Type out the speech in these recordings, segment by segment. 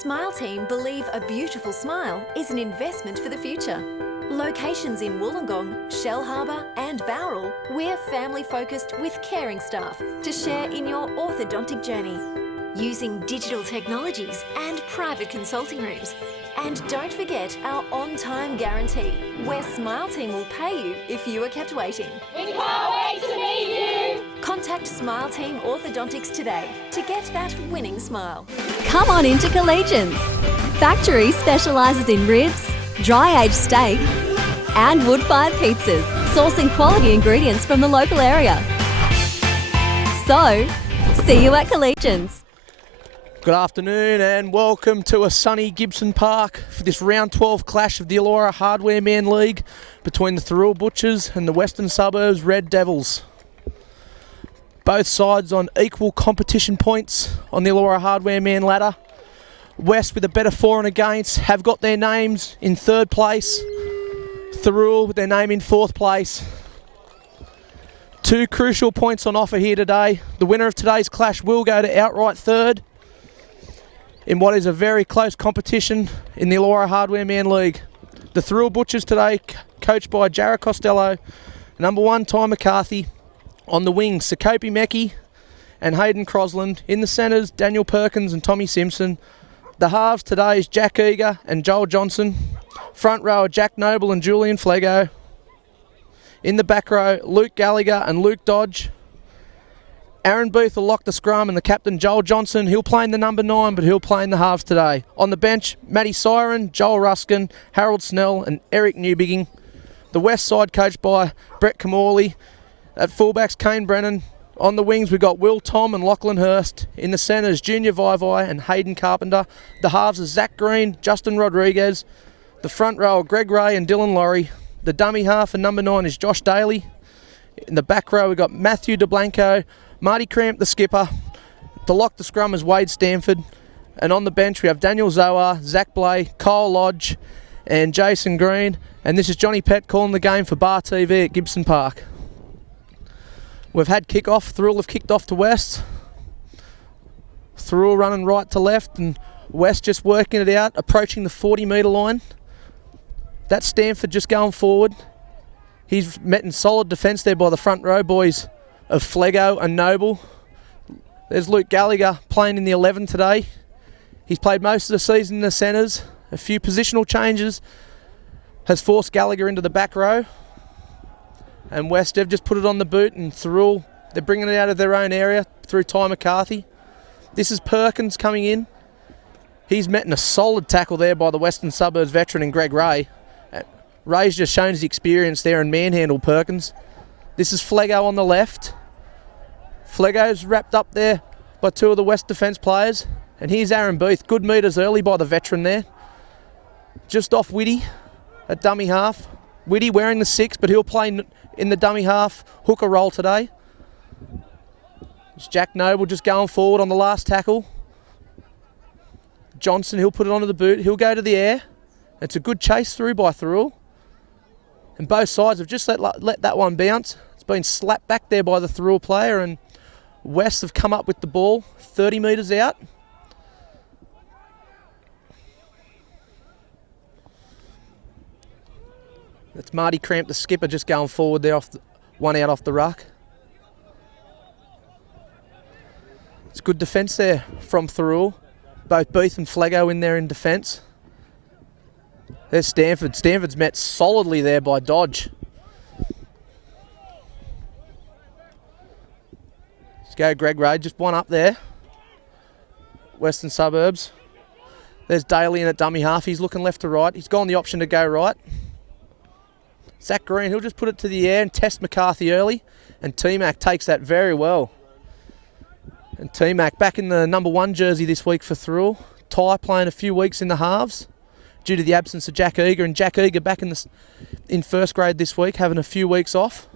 Smile Team believe a beautiful smile is an investment for the future. Locations in Wollongong, Shell Harbour and Thirroul, we're family-focused with caring staff to share in your orthodontic journey. Using digital technologies and private consulting rooms. And don't forget our on-time guarantee, where Smile Team will pay you if you are kept waiting. We can't wait to meet you! Contact Smile Team Orthodontics today to get that winning smile. Come on into Collegians. Factory specialises in ribs, dry-aged steak and wood-fired pizzas, sourcing quality ingredients from the local area. So, see you at Collegians. Good afternoon and welcome to a sunny Gibson Park for this round 12 clash of the Elora Hardware Man League between the Thirroul Butchers and the Western Suburbs Red Devils. Both sides on equal competition points on the Elora Hardware Man ladder. West with a better for and against have got their names in third place. Thirroul with their name in fourth place. Two crucial points on offer here today. The winner of today's clash will go to outright third in what is a very close competition in the Elora Hardware Man League. The Thirroul Butchers today, coached by Jared Costello, number 1 Ty McCarthy. On the wings, Sakopi Mecki and Hayden Crosland. In the centres, Daniel Perkins and Tommy Simpson. The halves today is Jack Eager and Joel Johnson. Front row are Jack Noble and Julian Flego. In the back row, Luke Gallagher and Luke Dodge. Aaron Booth will lock the scrum and the captain Joel Johnson. He'll play in the number 9, but he'll play in the halves today. On the bench, Matty Siren, Joel Ruskin, Harold Snell and Eric Newbigging. The west side coached by Brett Camorley. At fullbacks, Kane Brennan. On the wings, we've got Will Tom and Lachlan Hurst. In the centres, Junior Vivai and Hayden Carpenter. The halves are Zach Green, Justin Rodriguez. The front row are Greg Ray and Dylan Laurie. The dummy half and number 9 is Josh Daly. In the back row, we've got Matthew DeBlanco, Marty Cramp, the skipper. To lock the scrum is Wade Stanford. And on the bench, we have Daniel Zoar, Zach Blay, Kyle Lodge and Jason Green. And this is Johnny Pett calling the game for Bar TV at Gibson Park. We've had kick-off. Thirroul have kicked off to West. Thirroul running right to left and West just working it out, approaching the 40-metre line. That's Stanford just going forward. He's met in solid defence there by the front row boys of Flego and Noble. There's Luke Gallagher playing in the 11 today. He's played most of the season in the centres. A few positional changes has forced Gallagher into the back row. And West have just put it on the boot, and Thirroul, they're bringing it out of their own area through Ty McCarthy. This is Perkins coming in. He's met in a solid tackle there by the Western Suburbs veteran and Greg Ray. Ray's just shown his experience there and manhandled Perkins. This is Flego on the left. Flego's wrapped up there by 2 of the West defence players. And here's Aaron Booth. Good metres early by the veteran there. Just off Whitty at dummy half. Whitty wearing the 6, but he'll play in the dummy half hooker role today. It's Jack Noble just going forward on the last tackle. Johnson, he'll put it onto the boot. He'll go to the air. It's a good chase through by Thirroul. And both sides have just let that one bounce. It's been slapped back there by the Thirroul player, and West have come up with the ball 30 metres out. That's Marty Cramp, the skipper, just going forward there, one out off the ruck. It's good defence there from Thirroul. Both Booth and Flego in there in defence. There's Stanford. Stanford's met solidly there by Dodge. Let's go Greg Ray, just one up there. Western Suburbs. There's Daly in at dummy half. He's looking left to right. He's gone the option to go right. Zach Green, he'll just put it to the air and test McCarthy early. And T-Mac takes that very well. And T-Mac back in the number 1 jersey this week for Thirroul. Ty playing a few weeks in the halves due to the absence of Jack Eager. And Jack Eager back in first grade this week, having a few weeks off.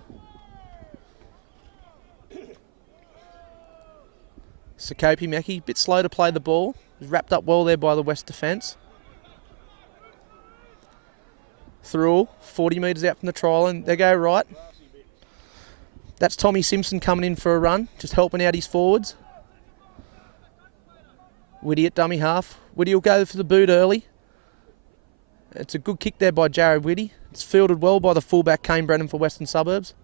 Sakopi Mecki, a bit slow to play the ball. He's wrapped up well there by the West defence. Thirroul, 40 metres out from the trial, and they go right. That's Tommy Simpson coming in for a run, just helping out his forwards. Whitty at dummy half. Whitty will go for the boot early. It's a good kick there by Jared Whitty. It's fielded well by the fullback Kane Brennan for Western Suburbs.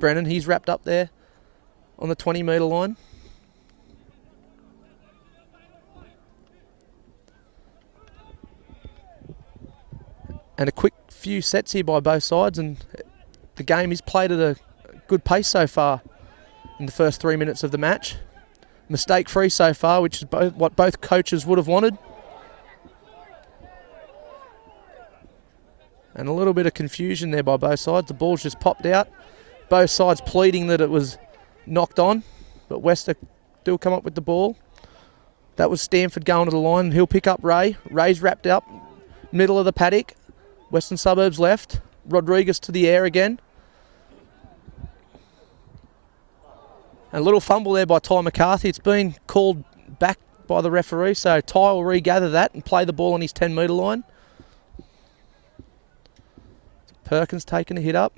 Brennan, he's wrapped up there on the 20-metre line. And a quick few sets here by both sides, and the game is played at a good pace so far in the first 3 minutes of the match. Mistake-free so far, which is what both coaches would have wanted. And a little bit of confusion there by both sides. The ball's just popped out. Both sides pleading that it was knocked on, but Wester still come up with the ball. That was Stanford going to the line. He'll pick up Ray. Ray's wrapped up, middle of the paddock. Western Suburbs left. Rodriguez to the air again. And a little fumble there by Ty McCarthy. It's been called back by the referee, so Ty will regather that and play the ball on his 10-metre line. Perkins taking a hit up.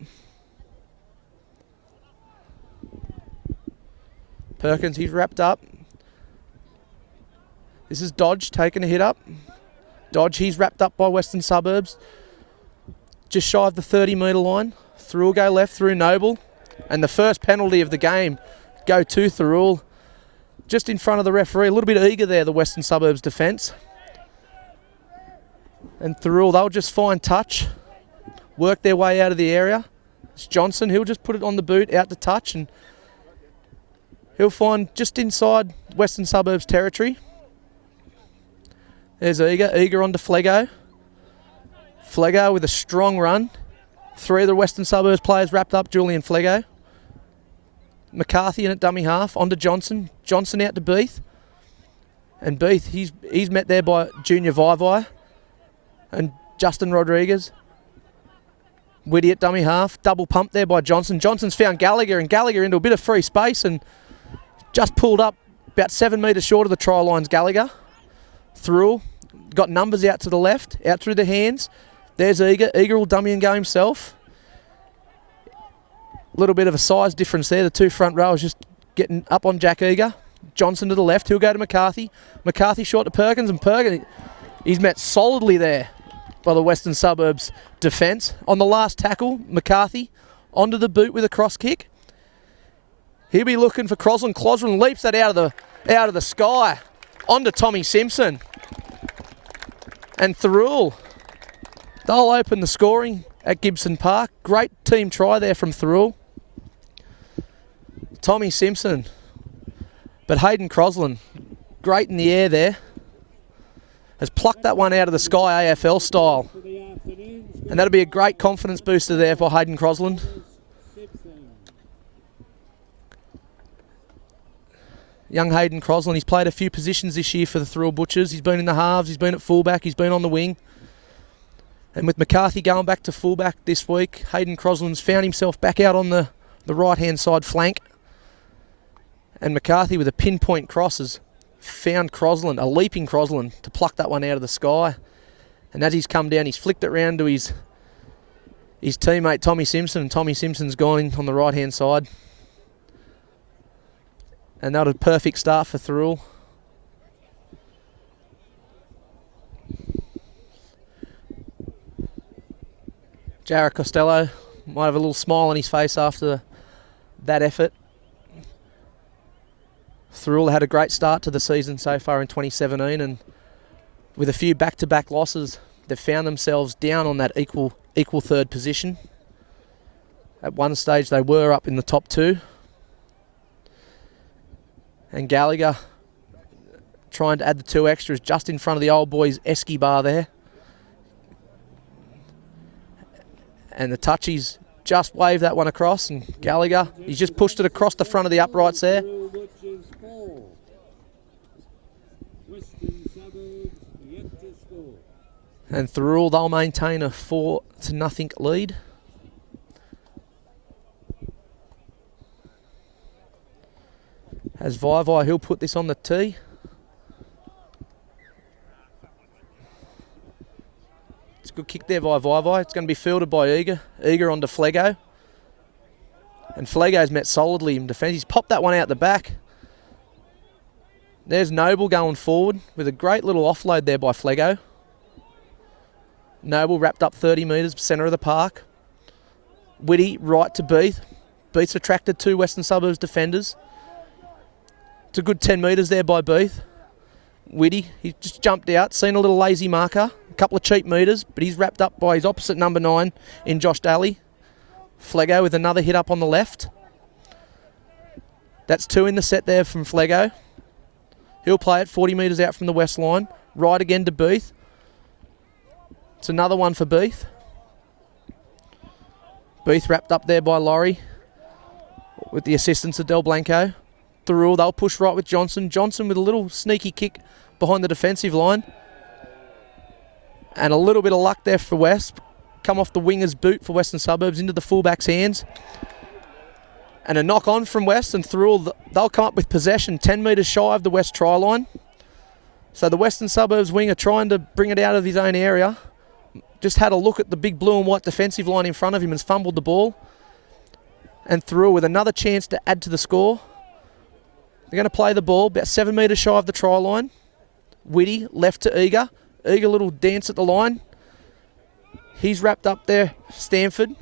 Perkins, he's wrapped up. This is Dodge taking a hit up. Dodge, he's wrapped up by Western Suburbs. Just shy of the 30-metre line. Thirroul go left through Noble. And the first penalty of the game go to Thirroul. Just in front of the referee. A little bit eager there, the Western Suburbs defence. And Thirroul, they'll just find touch. Work their way out of the area. It's Johnson, he'll just put it on the boot, out to touch. And he'll find just inside Western Suburbs territory. There's Eager. Eager on to Flego. Flego with a strong run. 3 of the Western Suburbs players wrapped up. Julian Flego. McCarthy in at dummy half. On to Johnson. Johnson out to Beath. And Beath, he's met there by Junior Vivai. And Justin Rodriguez. Whitty at dummy half. Double pump there by Johnson. Johnson's found Gallagher, and Gallagher into a bit of free space and just pulled up about 7 metres short of the try lines, Gallagher. Thirroul got numbers out to the left, out through the hands. There's Eager. Eager will dummy and go himself. A little bit of a size difference there. The two front rows just getting up on Jack Eager. Johnson to the left. He'll go to McCarthy. McCarthy short to Perkins, and Perkins, he's met solidly there by the Western Suburbs defence. On the last tackle, McCarthy onto the boot with a cross kick. He'll be looking for Crosland. Crosland leaps that out of the sky onto Tommy Simpson. And Thirroul, they'll open the scoring at Gibson Park. Great team try there from Thirroul. Tommy Simpson. But Hayden Crosland, great in the air there, has plucked that one out of the sky AFL style. And that'll be a great confidence booster there for Hayden Crosland. Young Hayden Crosland, he's played a few positions this year for the Thirroul Butchers. He's been in the halves, he's been at fullback, he's been on the wing. And with McCarthy going back to fullback this week, Hayden Crosland's found himself back out on the right-hand side flank. And McCarthy with a pinpoint cross has found Crosland, a leaping Crosland, to pluck that one out of the sky. And as he's come down, he's flicked it round to his teammate Tommy Simpson, and Tommy Simpson's gone in on the right-hand side. And that was a perfect start for Thirroul. Jared Costello might have a little smile on his face after that effort. Thirroul had a great start to the season so far in 2017, and with a few back-to-back losses, they've found themselves down on that equal third position. At one stage, they were up in the top 2. And Gallagher trying to add the 2 extras just in front of the old boys' esky bar there. And the touchies just waved that one across, and Gallagher, he's just pushed it across the front of the uprights there. And Thirroul, they'll maintain a 4-0 lead. As Vivai, he'll put this on the tee. It's a good kick there by Vivai. It's going to be fielded by Eager. Eager onto Flego. And Flego's met solidly in defence. He's popped that one out the back. There's Noble going forward with a great little offload there by Flego. Noble wrapped up 30 metres, centre of the park. Whitty right to Beath. Beath's attracted 2 Western Suburbs defenders. It's a good 10 metres there by Beath. Whitty, he just jumped out, seen a little lazy marker, a couple of cheap metres, but he's wrapped up by his opposite number 9 in Josh Daly. Flego with another hit up on the left. That's 2 in the set there from Flego. He'll play it 40 metres out from the west line. Right again to Beath. It's another one for Beath. Beath wrapped up there by Laurie with the assistance of Del Blanco. Thirroul, they'll push right with Johnson. Johnson with a little sneaky kick behind the defensive line. And a little bit of luck there for West. Come off the winger's boot for Western Suburbs into the fullback's hands. And a knock on from West, and Thirroul, they'll come up with possession 10 metres shy of the West try line. So the Western Suburbs winger trying to bring it out of his own area. Just had a look at the big blue and white defensive line in front of him and fumbled the ball. And Thirroul with another chance to add to the score. They're going to play the ball about 7 metres shy of the try line. Whitty left to Eager. Eager little dance at the line. He's wrapped up there, Stanford.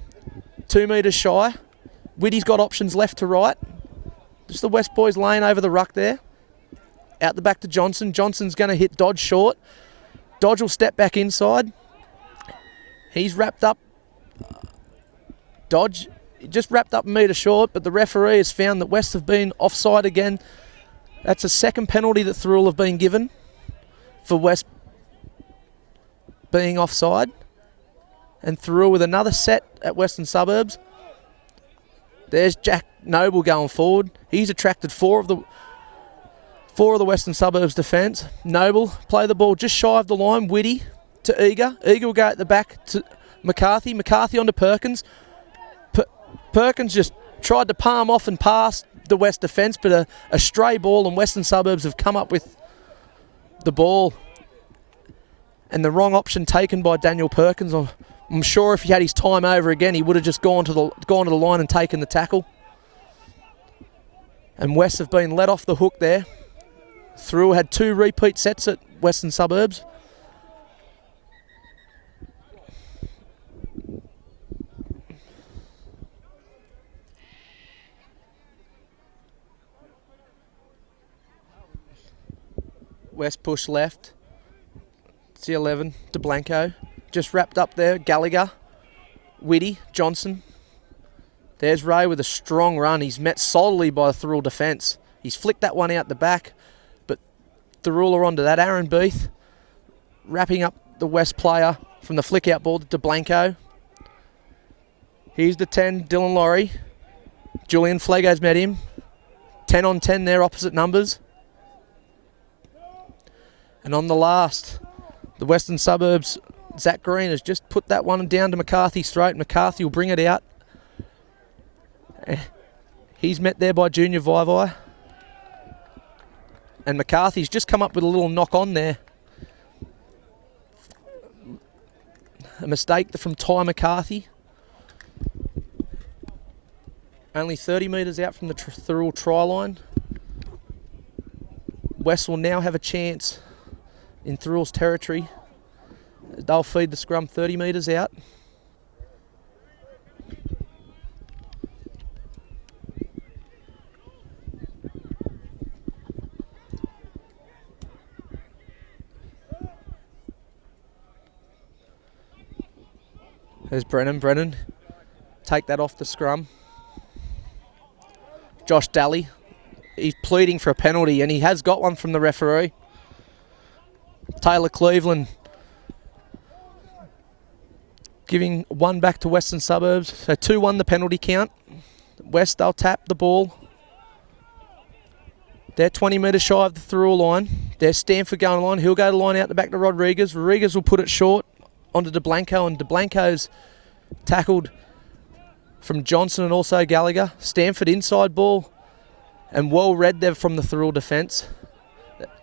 2 metres shy. Whitty's got options left to right. Just the West boys laying over the ruck there. Out the back to Johnson. Johnson's going to hit Dodge short. Dodge will step back inside. He's wrapped up. Dodge just wrapped up a metre short, but the referee has found that West have been offside again. That's a second penalty that Thirroul have been given for West being offside. And Thirroul with another set at Western Suburbs. There's Jack Noble going forward. He's attracted 4 of the Western Suburbs defence. Noble play the ball just shy of the line. Whitty to Eager. Eager will go at the back to McCarthy. McCarthy onto Perkins. Perkins just tried to palm off and pass the West defence, but a stray ball, and Western Suburbs have come up with the ball. And the wrong option taken by Daniel Perkins. I'm sure if he had his time over again, he would have just gone to the line and taken the tackle. And West have been let off the hook there. Thirroul had 2 repeat sets at Western Suburbs. West push left. It's the 11 to Blanco. Just wrapped up there, Gallagher, Whitty, Johnson. There's Ray with a strong run. He's met solidly by the Thirroul defence. He's flicked that one out the back, but Thirroul are onto that. Aaron Beath wrapping up the West player from the flick out ball to Blanco. Here's the 10, Dylan Laurie. Julian Flego's met him. 10 on 10 there, opposite numbers. And on the last, the Western Suburbs, Zach Green has just put that one down to McCarthy's throat. McCarthy will bring it out. He's met there by Junior Vivai. And McCarthy's just come up with a little knock on there. A mistake from Ty McCarthy. Only 30 metres out from the Thirroul try line. West will now have a chance in Thirroul's territory. They'll feed the scrum 30 metres out. There's Brennan. Brennan, take that off the scrum. Josh Daly, he's pleading for a penalty, and he has got one from the referee. Taylor Cleveland giving one back to Western Suburbs. So 2-1 the penalty count. West, they'll tap the ball. They're 20 metres shy of the Thirroul line. There's Stanford going line. He'll go to line out the back to Rodriguez. Rodriguez will put it short onto De Blanco, and De Blanco's tackled from Johnson and also Gallagher. Stanford inside ball, and well read there from the Thirroul defence.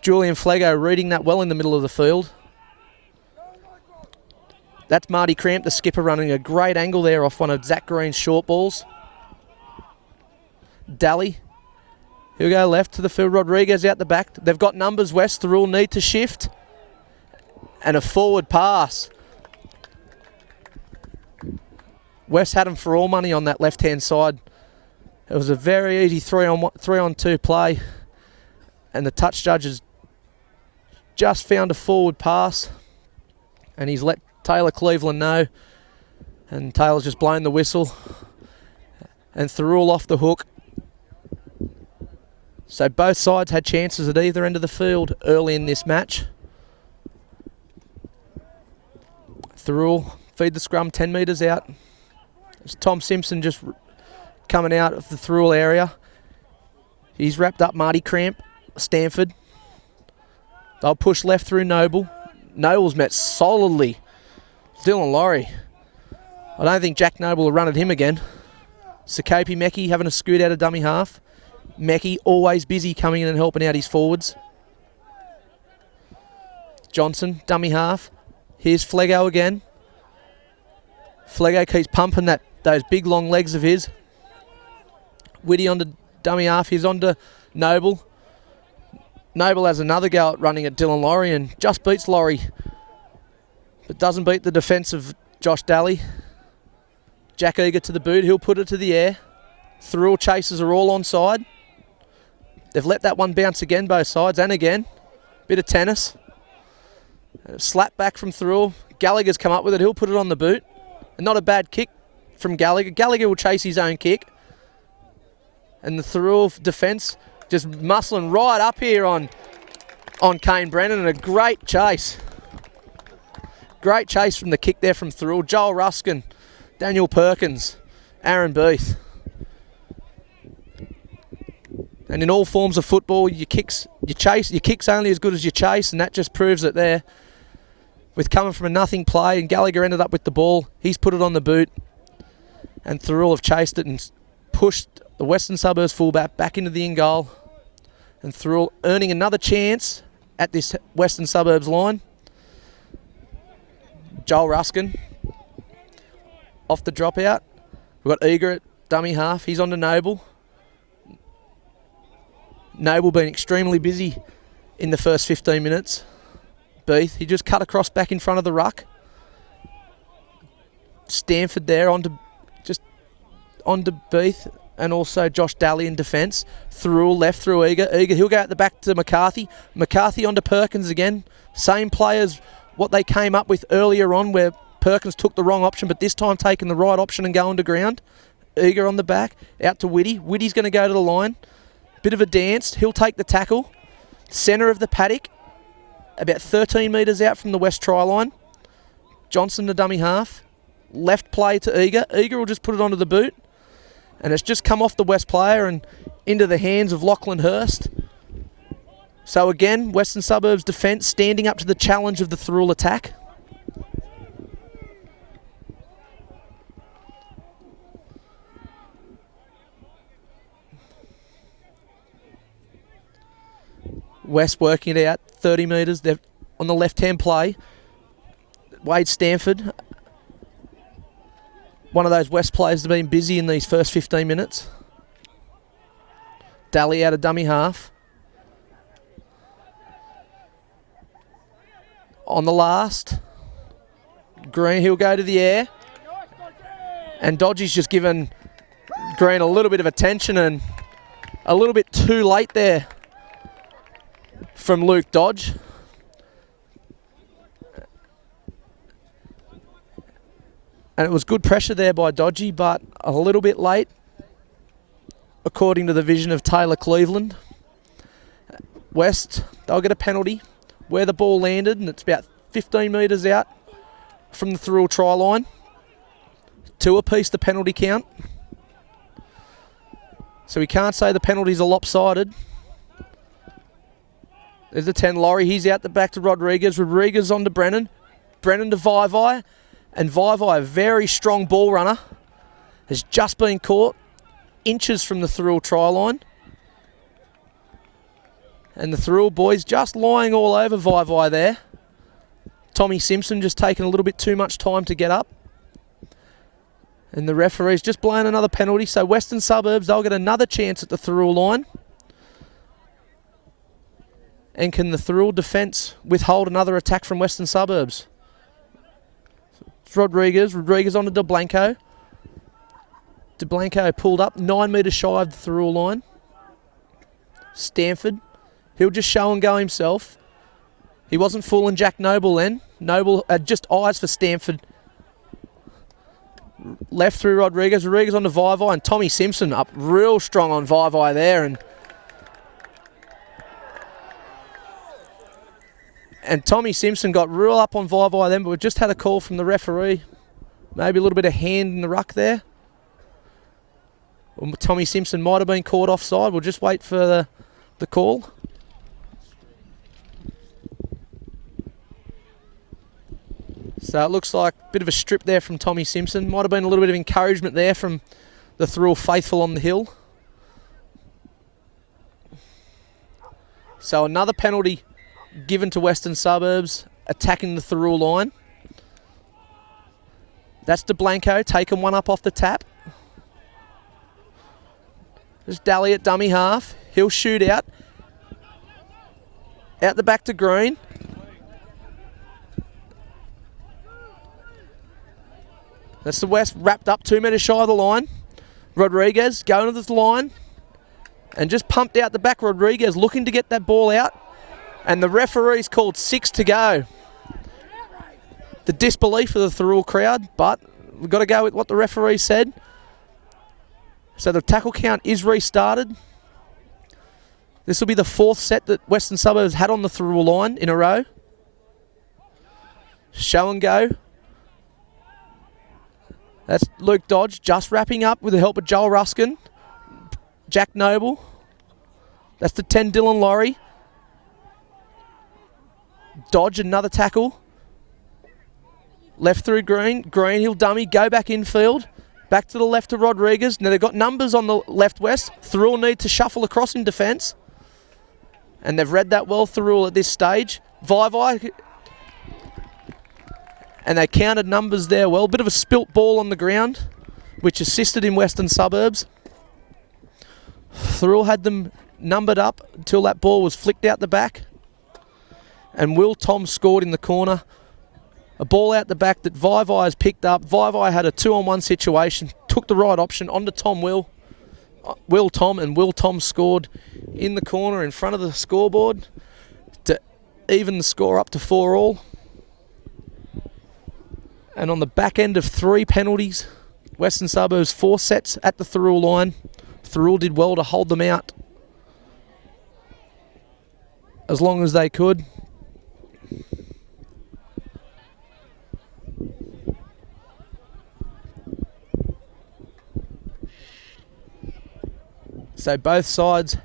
Julian Flego reading that well in the middle of the field. That's Marty Cramp, the skipper, running a great angle there off one of Zach Green's short balls. Daly, He'll go left to the field. Rodriguez out the back. They've got numbers, West. Thirroul need to shift. And a forward pass. West had him for all money on that left-hand side. It was a very easy 3-on-2 play. And the touch judge has just found a forward pass. And he's let Taylor Cleveland know. And Taylor's just blown the whistle. And Thirroul off the hook. So both sides had chances at either end of the field early in this match. Thirroul feed the scrum 10 metres out. It's Tom Simpson just coming out of the Thirroul area. He's wrapped up Marty Cramp, Stanford. They'll push left through Noble. Noble's met solidly Dylan Laurie. I don't think Jack Noble will run at him again. Sakapi Mecki having a scoot out of dummy half. Mecki always busy coming in and helping out his forwards. Johnson, dummy half. Here's Flego again. Flego keeps pumping those big long legs of his. Whitty onto dummy half. He's onto Noble. Noble has another go at running at Dylan Laurie and just beats Laurie, but doesn't beat the defence of Josh Daly. Jack Eager to the boot. He'll put it to the air. Thirroul chasers are all onside. They've let that one bounce again, both sides, and again. Bit of tennis. Slap back from Thirroul. Gallagher's come up with it. He'll put it on the boot. And not a bad kick from Gallagher. Gallagher will chase his own kick. And the Thirroul defence just muscling right up here on Kane Brennan, and a great chase. Great chase from the kick there from Thirroul. Joel Ruskin, Daniel Perkins, Aaron Beath. And in all forms of football, your kick's only as good as your chase, and that just proves it there. With coming from a nothing play, and Gallagher ended up with the ball. He's put it on the boot, and Thirroul have chased it and pushed the Western Suburbs fullback back into the in goal. And Thirroul earning another chance at this Western Suburbs line. Joel Ruskin off the dropout. We've got Eager at dummy half. He's on to Noble. Noble been extremely busy in the first 15 minutes. Beath, he just cut across back in front of the ruck. Stanford there onto Beath, and also Josh Daly in defence. Thirroul left through Eager. Eager, he'll go out the back to McCarthy. McCarthy onto Perkins again. Same players what they came up with earlier on, where Perkins took the wrong option, but this time taking the right option and going to ground. Eager on the back, out to Whitty. Whitty's going to go to the line. Bit of a dance. He'll take the tackle. Centre of the paddock, about 13 metres out from the west try line. Johnson the dummy half. Left play to Eager. Eager will just put it onto the boot. And it's just come off the west player and into the hands of Lachlan Hurst. So again, Western Suburbs defence standing up to the challenge of the Thirroul attack. West working it out, 30 metres. They're on the left-hand play. Wade Stanford, one of those West players that have been busy in these first 15 minutes. Daly out of dummy half. On the last. Green, he'll go to the air. And Dodgy's just given Green a little bit of attention, and a little bit too late there from Luke Dodge. And it was good pressure there by Dodgy, but a little bit late, according to the vision of Taylor Cleveland. West, they'll get a penalty where the ball landed, and it's about 15 metres out from the Thirroul try line. 2 apiece the penalty count. So we can't say the penalties are lopsided. There's the 10, Laurie. He's out the back to Rodriguez. Rodriguez on to Brennan. Brennan to Vaivai. And Vaivai, a very strong ball runner, has just been caught inches from the Thirroul try line. And the Thirroul boys just lying all over Vaivai there. Tommy Simpson just taking a little bit too much time to get up. And the referee's just blown another penalty. So Western Suburbs, they'll get another chance at the Thirroul line. And can the Thirroul defence withhold another attack from Western Suburbs? It's Rodriguez on to De Blanco. De Blanco pulled up 9 metres shy of the Thirroul line. Stanford, he'll just show and go himself. He wasn't fooling Jack Noble then. Noble had just eyes for Stanford. Left through Rodriguez on to Vivi, and Tommy Simpson up real strong on Vivi there. And Tommy Simpson got real up on Vivi then, but we just had a call from the referee. Maybe a little bit of hand in the ruck there. Well, Tommy Simpson might have been caught offside. We'll just wait for the call. So it looks like a bit of a strip there from Tommy Simpson. Might have been a little bit of encouragement there from the Thirroul faithful on the hill. So another penalty given to Western Suburbs, attacking the Thirroul line. That's De Blanco taking one up off the tap. There's Daly at dummy half. He'll shoot out. Out the back to Green. That's the West wrapped up 2 metres shy of the line. Rodriguez going to the line and just pumped out the back. Rodriguez looking to get that ball out, and the referee's called 6 to go. The disbelief of the Thirroul crowd, but we've got to go with what the referee said. So the tackle count is restarted. This will be the 4th set that Western Suburbs had on the Thirroul line in a row. Show and go. That's Luke Dodge just wrapping up with the help of Joel Ruskin. Jack Noble. That's the 10 Dylan Laurie. Dodge, another tackle. Left through Green. Green, he'll dummy, go back infield. Back to the left to Rodriguez. Now they've got numbers on the left west. Thirroul need to shuffle across in defence. And they've read that well, Thirroul, at this stage. Vivi. And they counted numbers there well. Bit of a spilt ball on the ground, which assisted in Western Suburbs. Thirroul had them numbered up until that ball was flicked out the back. And Will Tom scored in the corner. A ball out the back that Vivi has picked up. Vivi had a 2-on-1 situation, took the right option onto Will Tom, and Will Tom scored in the corner in front of the scoreboard to even the score up to 4-all. And on the back end of 3 penalties, Western Suburbs 4 sets at the Thirroul line. Thirroul did well to hold them out as long as they could. So both sides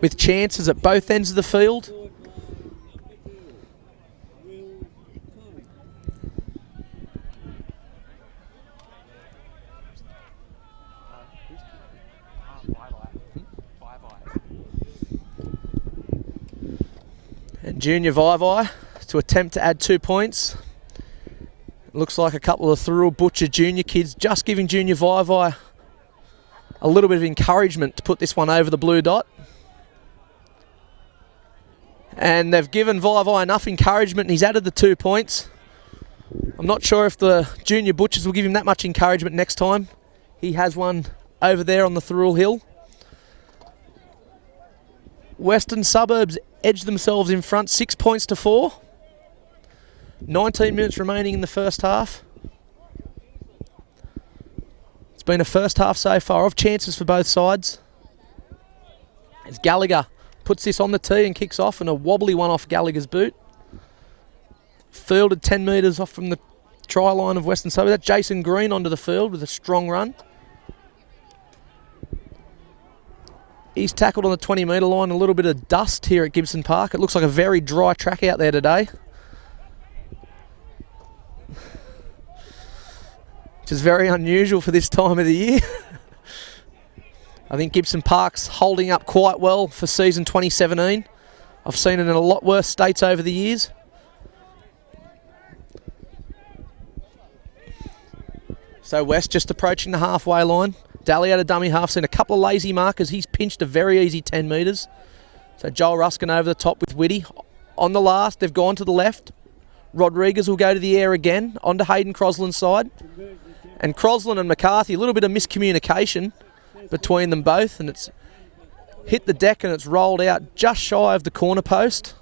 with chances at both ends of the field. And Junior Vivi to attempt to add 2 points. Looks like a couple of Thirroul Butcher junior kids just giving Junior Vivi a little bit of encouragement to put this one over the blue dot. And they've given Vivi enough encouragement and he's added the 2 points. I'm not sure if the junior Butchers will give him that much encouragement next time. He has one over there on the Thirroul Hill. Western Suburbs edge themselves in front 6 points to 4. 19 minutes remaining in the first half. It's been a first half so far of chances for both sides. As Gallagher puts this on the tee and kicks off, and a wobbly one off Gallagher's boot. Fielded 10 metres off from the try line of Western Suburbs. That's Jason Green onto the field with a strong run. He's tackled on the 20 metre line. A little bit of dust here at Gibson Park. It looks like a very dry track out there today, which is very unusual for this time of the year. I think Gibson Park's holding up quite well for season 2017. I've seen it in a lot worse states over the years. So West just approaching the halfway line. Daly at a dummy half, seen a couple of lazy markers. He's pinched a very easy 10 metres. So Joel Ruskin over the top with Whitty. On the last, they've gone to the left. Rodriguez will go to the air again, onto Hayden Crosland's side. And Crosland and McCarthy, a little bit of miscommunication between them both, and it's hit the deck and it's rolled out just shy of the corner post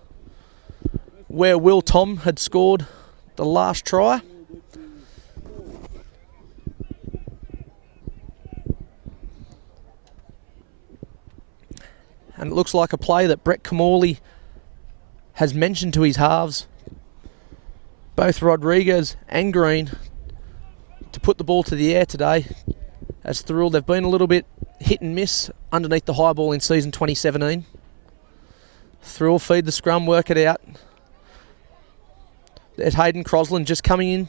where Will Tom had scored the last try. And it looks like a play that Brett Camorley has mentioned to his halves, both Rodriguez and Green, to put the ball to the air today. As Thirroul, they've been a little bit hit and miss underneath the high ball in season 2017. Thirroul feed the scrum, work it out. There's Hayden Crosland just coming in,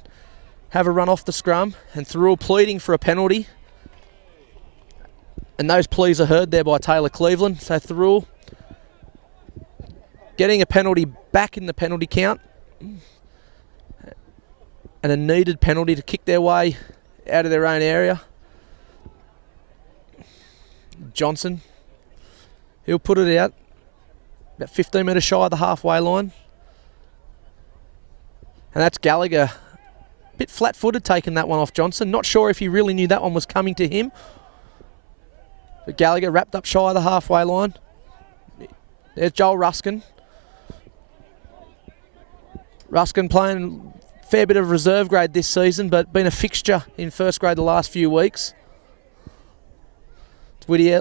have a run off the scrum, and Thirroul pleading for a penalty. And those pleas are heard there by Taylor Cleveland. So Thirroul getting a penalty back in the penalty count. And a needed penalty to kick their way out of their own area. Johnson, he'll put it out. About 15 metres shy of the halfway line. And that's Gallagher. A bit flat-footed taking that one off Johnson. Not sure if he really knew that one was coming to him. But Gallagher wrapped up shy of the halfway line. There's Joel Ruskin. Ruskin playing a fair bit of reserve grade this season, but been a fixture in first grade the last few weeks. It's Whitty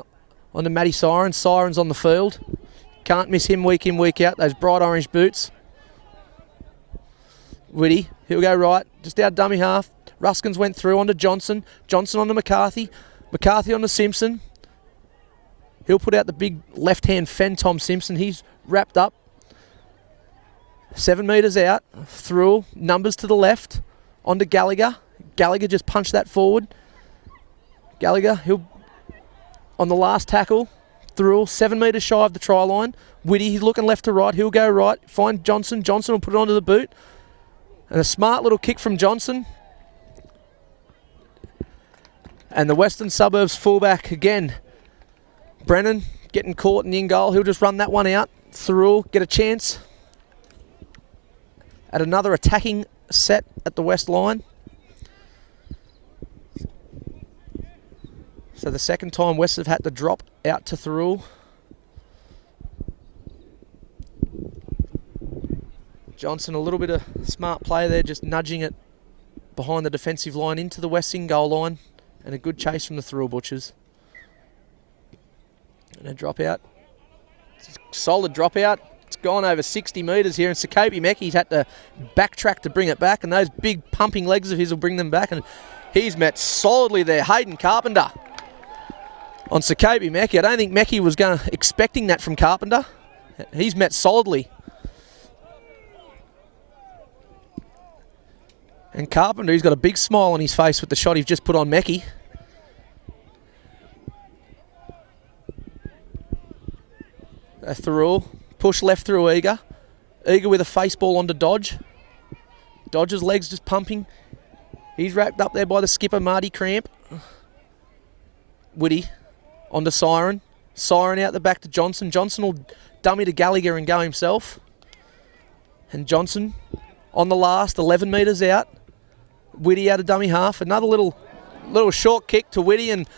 on to Matty Siren. Siren's on the field. Can't miss him week in, week out. Those bright orange boots. Whitty, he'll go right, just out dummy half. Ruskins went through onto Johnson. Johnson onto McCarthy. McCarthy onto Simpson. He'll put out the big left-hand fend, Tom Simpson. He's wrapped up. 7 metres out. Through. Numbers to the left. Onto Gallagher. Gallagher just punched that forward. Gallagher, he'll... On the last tackle. Through. 7 metres shy of the try line. Whitty, he's looking left to right. He'll go right. Find Johnson. Johnson will put it onto the boot. And a smart little kick from Johnson. And the Western Suburbs fullback again. Brennan getting caught in the in-goal. He'll just run that one out. Thirroul get a chance at another attacking set at the west line. So the second time West have had to drop out to Thirroul. Johnson, a little bit of smart play there, just nudging it behind the defensive line into the West in-goal line. And a good chase from the Thirroul Butchers. And a drop out. It's a solid drop out. It's gone over 60 metres here, and Sakopi Meki's had to backtrack to bring it back, and those big pumping legs of his will bring them back, and he's met solidly there. Hayden Carpenter on Sakopi Meki. I don't think Meki was expecting that from Carpenter. He's met solidly. And Carpenter, he's got a big smile on his face with the shot he's just put on Meki. Thirroul, push left through Eager. Eager with a face ball onto Dodge. Dodge's legs just pumping. He's wrapped up there by the skipper, Marty Cramp. Whitty onto Siren. Siren out the back to Johnson. Johnson will dummy to Gallagher and go himself. And Johnson on the last, 11 metres out. Whitty out of dummy half. Another little short kick to Whitty, and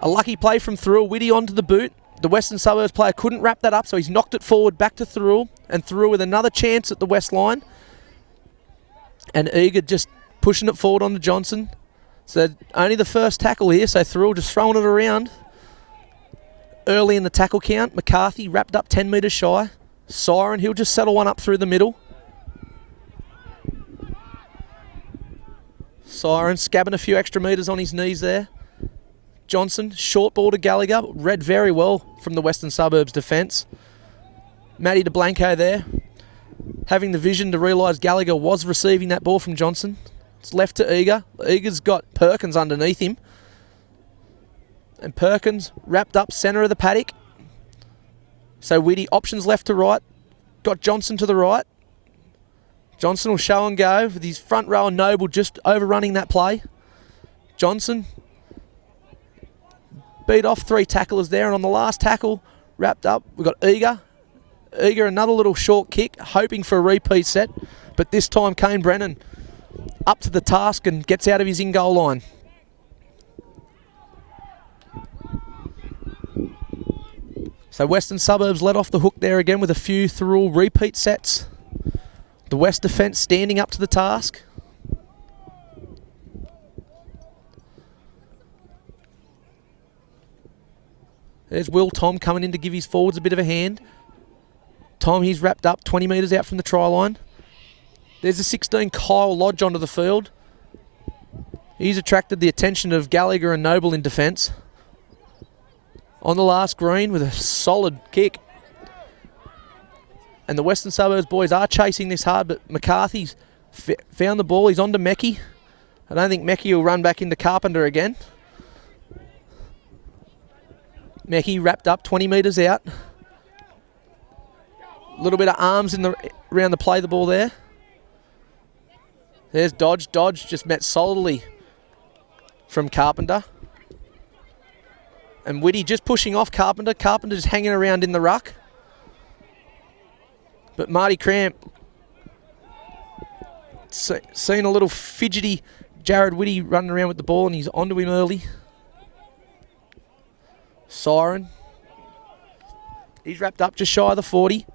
a lucky play from Thirroul. Whitty onto the boot. The Western Suburbs player couldn't wrap that up, so he's knocked it forward back to Thirroul, and Thirroul with another chance at the west line. And Eager just pushing it forward onto Johnson. So only the first tackle here, so Thirroul just throwing it around. Early in the tackle count, McCarthy wrapped up 10 metres shy. Siren, he'll just settle one up through the middle. Siren scabbing a few extra metres on his knees there. Johnson, short ball to Gallagher, read very well from the Western Suburbs defence. Matty DeBlanco there, having the vision to realise Gallagher was receiving that ball from Johnson. It's left to Eager. Eager's got Perkins underneath him. And Perkins wrapped up centre of the paddock. So Whitty, options left to right. Got Johnson to the right. Johnson will show and go with his front row and Noble just overrunning that play. Johnson beat off 3 tacklers there, and on the last tackle, wrapped up. We've got Eager. Eager, another little short kick, hoping for a repeat set. But this time, Kane Brennan up to the task and gets out of his in-goal line. So Western Suburbs let off the hook there again with a few Thirroul repeat sets. The West defence standing up to the task. There's Will Tom coming in to give his forwards a bit of a hand. Tom, he's wrapped up 20 metres out from the try line. There's a 16, Kyle Lodge, onto the field. He's attracted the attention of Gallagher and Noble in defence. On the last green with a solid kick. And the Western Suburbs boys are chasing this hard, but McCarthy's found the ball. He's on to Meckie. I don't think Meckie will run back into Carpenter again. Meckie wrapped up 20 metres out. A little bit of arms around the play the ball there. There's Dodge. Dodge just met solidly from Carpenter. And Whitty just pushing off Carpenter. Carpenter just hanging around in the ruck. But Marty Cramp seen a little fidgety Jared Whitty running around with the ball, and he's onto him early. Siren. He's wrapped up just shy of the 40.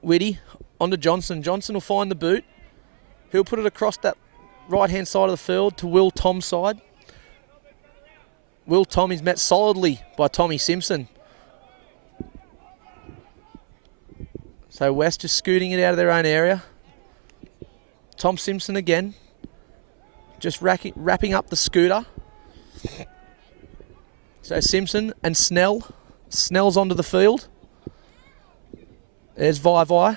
Whitty onto Johnson. Johnson will find the boot. He'll put it across that right-hand side of the field to Will Tom's side. Will Tom is met solidly by Tommy Simpson. So West just scooting it out of their own area. Tom Simpson again. Just wrapping up the scooter. So Simpson and Snell. Snell's onto the field. There's Vi.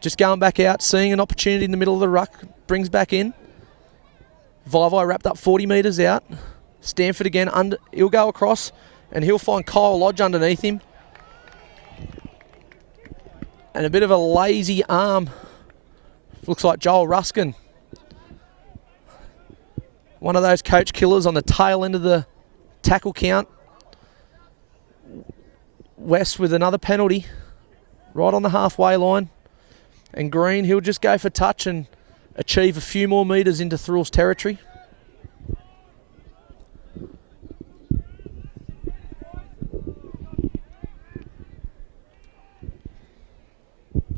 Just going back out, seeing an opportunity in the middle of the ruck. Brings back in. Vi wrapped up 40 metres out. Stanford again. He'll go across and he'll find Kyle Lodge underneath him. And a bit of a lazy arm. Looks like Joel Ruskin. One of those coach killers on the tail end of the tackle count. West with another penalty. Right on the halfway line. And Green, he'll just go for touch and achieve a few more metres into Thirroul's territory.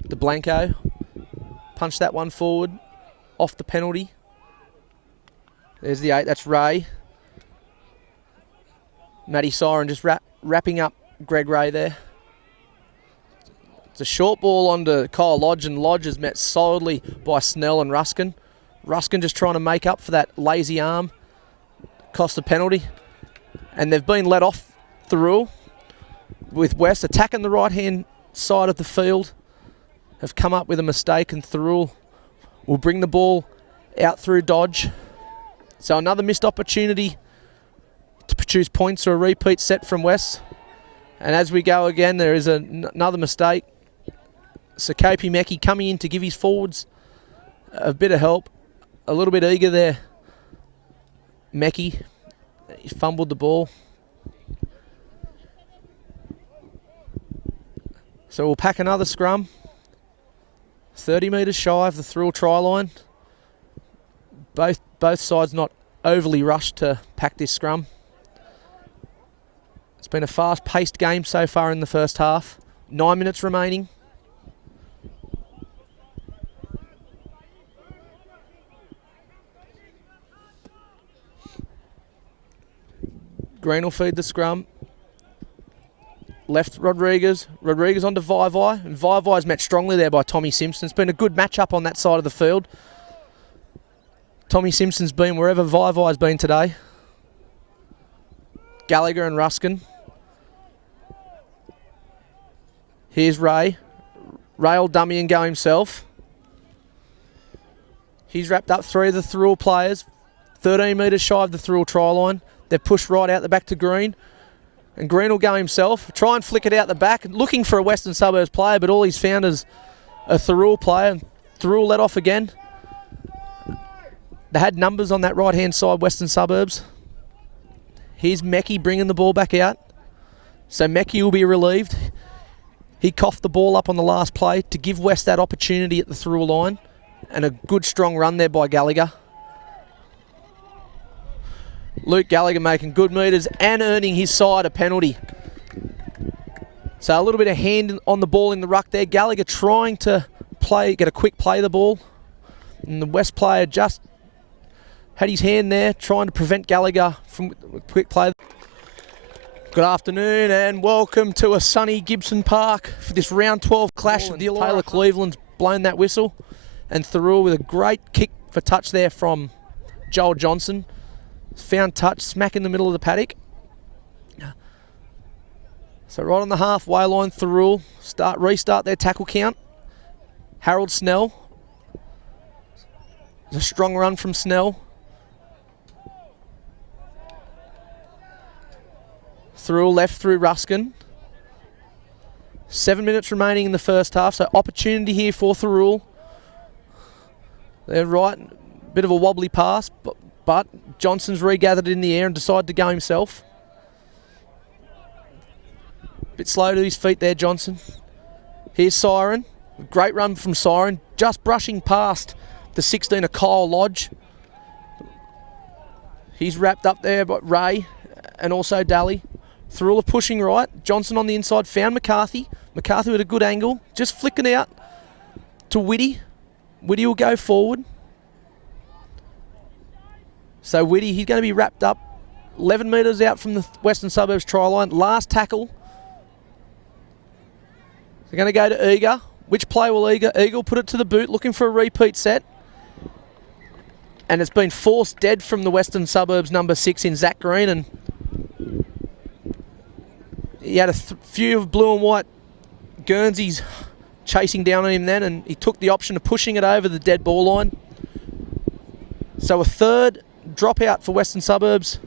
De Blanco punched that one forward off the penalty. There's the 8, that's Ray. Matty Siren just wrapping up Greg Ray there. It's a short ball onto Kyle Lodge, and Lodge is met solidly by Snell and Ruskin. Ruskin just trying to make up for that lazy arm. Cost a penalty. And they've been let off Thirroul with West attacking the right-hand side of the field. Have come up with a mistake, and Thirroul will bring the ball out through Dodge. So another missed opportunity to produce points or a repeat set from West. And as we go again, there is another mistake. Sakopi Meckie coming in to give his forwards a bit of help. A little bit eager there. Meckie, he fumbled the ball. So we'll pack another scrum. 30 metres shy of the Thirroul try line. Both sides not overly rushed to pack this scrum. It's been a fast-paced game so far in the first half. 9 minutes remaining. Green will feed the scrum. Left Rodriguez. Rodriguez onto Vi. And Vi is met strongly there by Tommy Simpson. It's been a good match-up on that side of the field. Tommy Simpson's been wherever Vi has been today. Gallagher and Ruskin. Here's Ray. Ray will dummy and go himself. He's wrapped up 3 of the Thirroul players. 13 metres shy of the Thirroul try line. They've pushed right out the back to Green. And Green will go himself. Try and flick it out the back. Looking for a Western Suburbs player, but all he's found is a Thirroul player. Thirroul let off again. They had numbers on that right-hand side, Western Suburbs. Here's Meckie bringing the ball back out. So Meckie will be relieved. He coughed the ball up on the last play to give West that opportunity at the Thirroul line. And a good strong run there by Gallagher. Luke Gallagher making good metres and earning his side a penalty. So a little bit of hand on the ball in the ruck there. Gallagher trying to get a quick play of the ball. And the West player just had his hand there trying to prevent Gallagher from a quick play. Good afternoon and welcome to a sunny Gibson Park for this round 12 clash of the Taylor Cleveland's blown that whistle. And Thirroul with a great kick for touch there from Joel Johnson. Found touch smack in the middle of the paddock. So right on the halfway line, Thirroul restart their tackle count. Harold Snell. A strong run from Snell. Thirroul left through Ruskin. 7 minutes remaining in the first half, so opportunity here for Thirroul. They're right, bit of a wobbly pass, but Johnson's regathered in the air and decided to go himself. Bit slow to his feet there, Johnson. Here's Siren. Great run from Siren, just brushing past the 16 of Kyle Lodge. He's wrapped up there by Ray and also Daly. Thirroul are pushing right. Johnson on the inside found McCarthy. McCarthy with a good angle, just flicking out to Whitty. Whitty will go forward. So Whitty, he's going to be wrapped up 11 metres out from the Western Suburbs try line. Last tackle. They're going to go to Eager. Which play will Eager? Eager will put it to the boot, looking for a repeat set. And it's been forced dead from the Western Suburbs number 6 in Zach Green. And he had a few of blue and white Guernseys chasing down on him then, and he took the option of pushing it over the dead ball line. So a third dropout for Western Suburbs.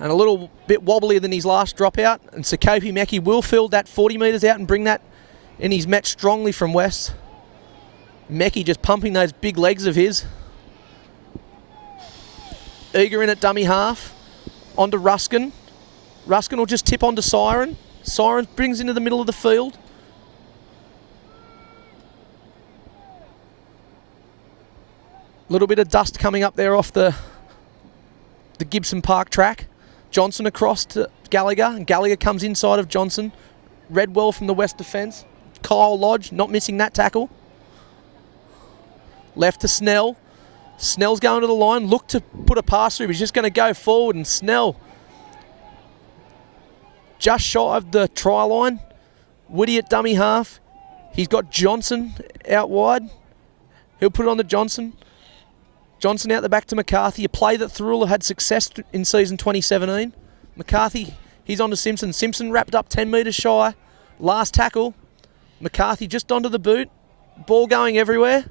And a little bit wobblier than his last dropout. And Sakopi Meckie will fill that 40 metres out and bring that in. He's met strongly from West. Meckie just pumping those big legs of his. Eager in at dummy half. Onto Ruskin. Ruskin will just tip onto Siren. Siren brings into the middle of the field. Little bit of dust coming up there off the Gibson Park track. Johnson across to Gallagher, and Gallagher comes inside of Johnson. Redwell from the West defence. Kyle Lodge not missing that tackle. Left to Snell. Snell's going to the line. Look to put a pass through. He's just going to go forward, and Snell just shy of the try line. Woody at dummy half. He's got Johnson out wide. He'll put it on to Johnson. Johnson out the back to McCarthy. A play that Thirroul had success in season 2017. McCarthy, he's on to Simpson. Simpson wrapped up 10 metres shy. Last tackle. McCarthy just onto the boot. Ball going everywhere.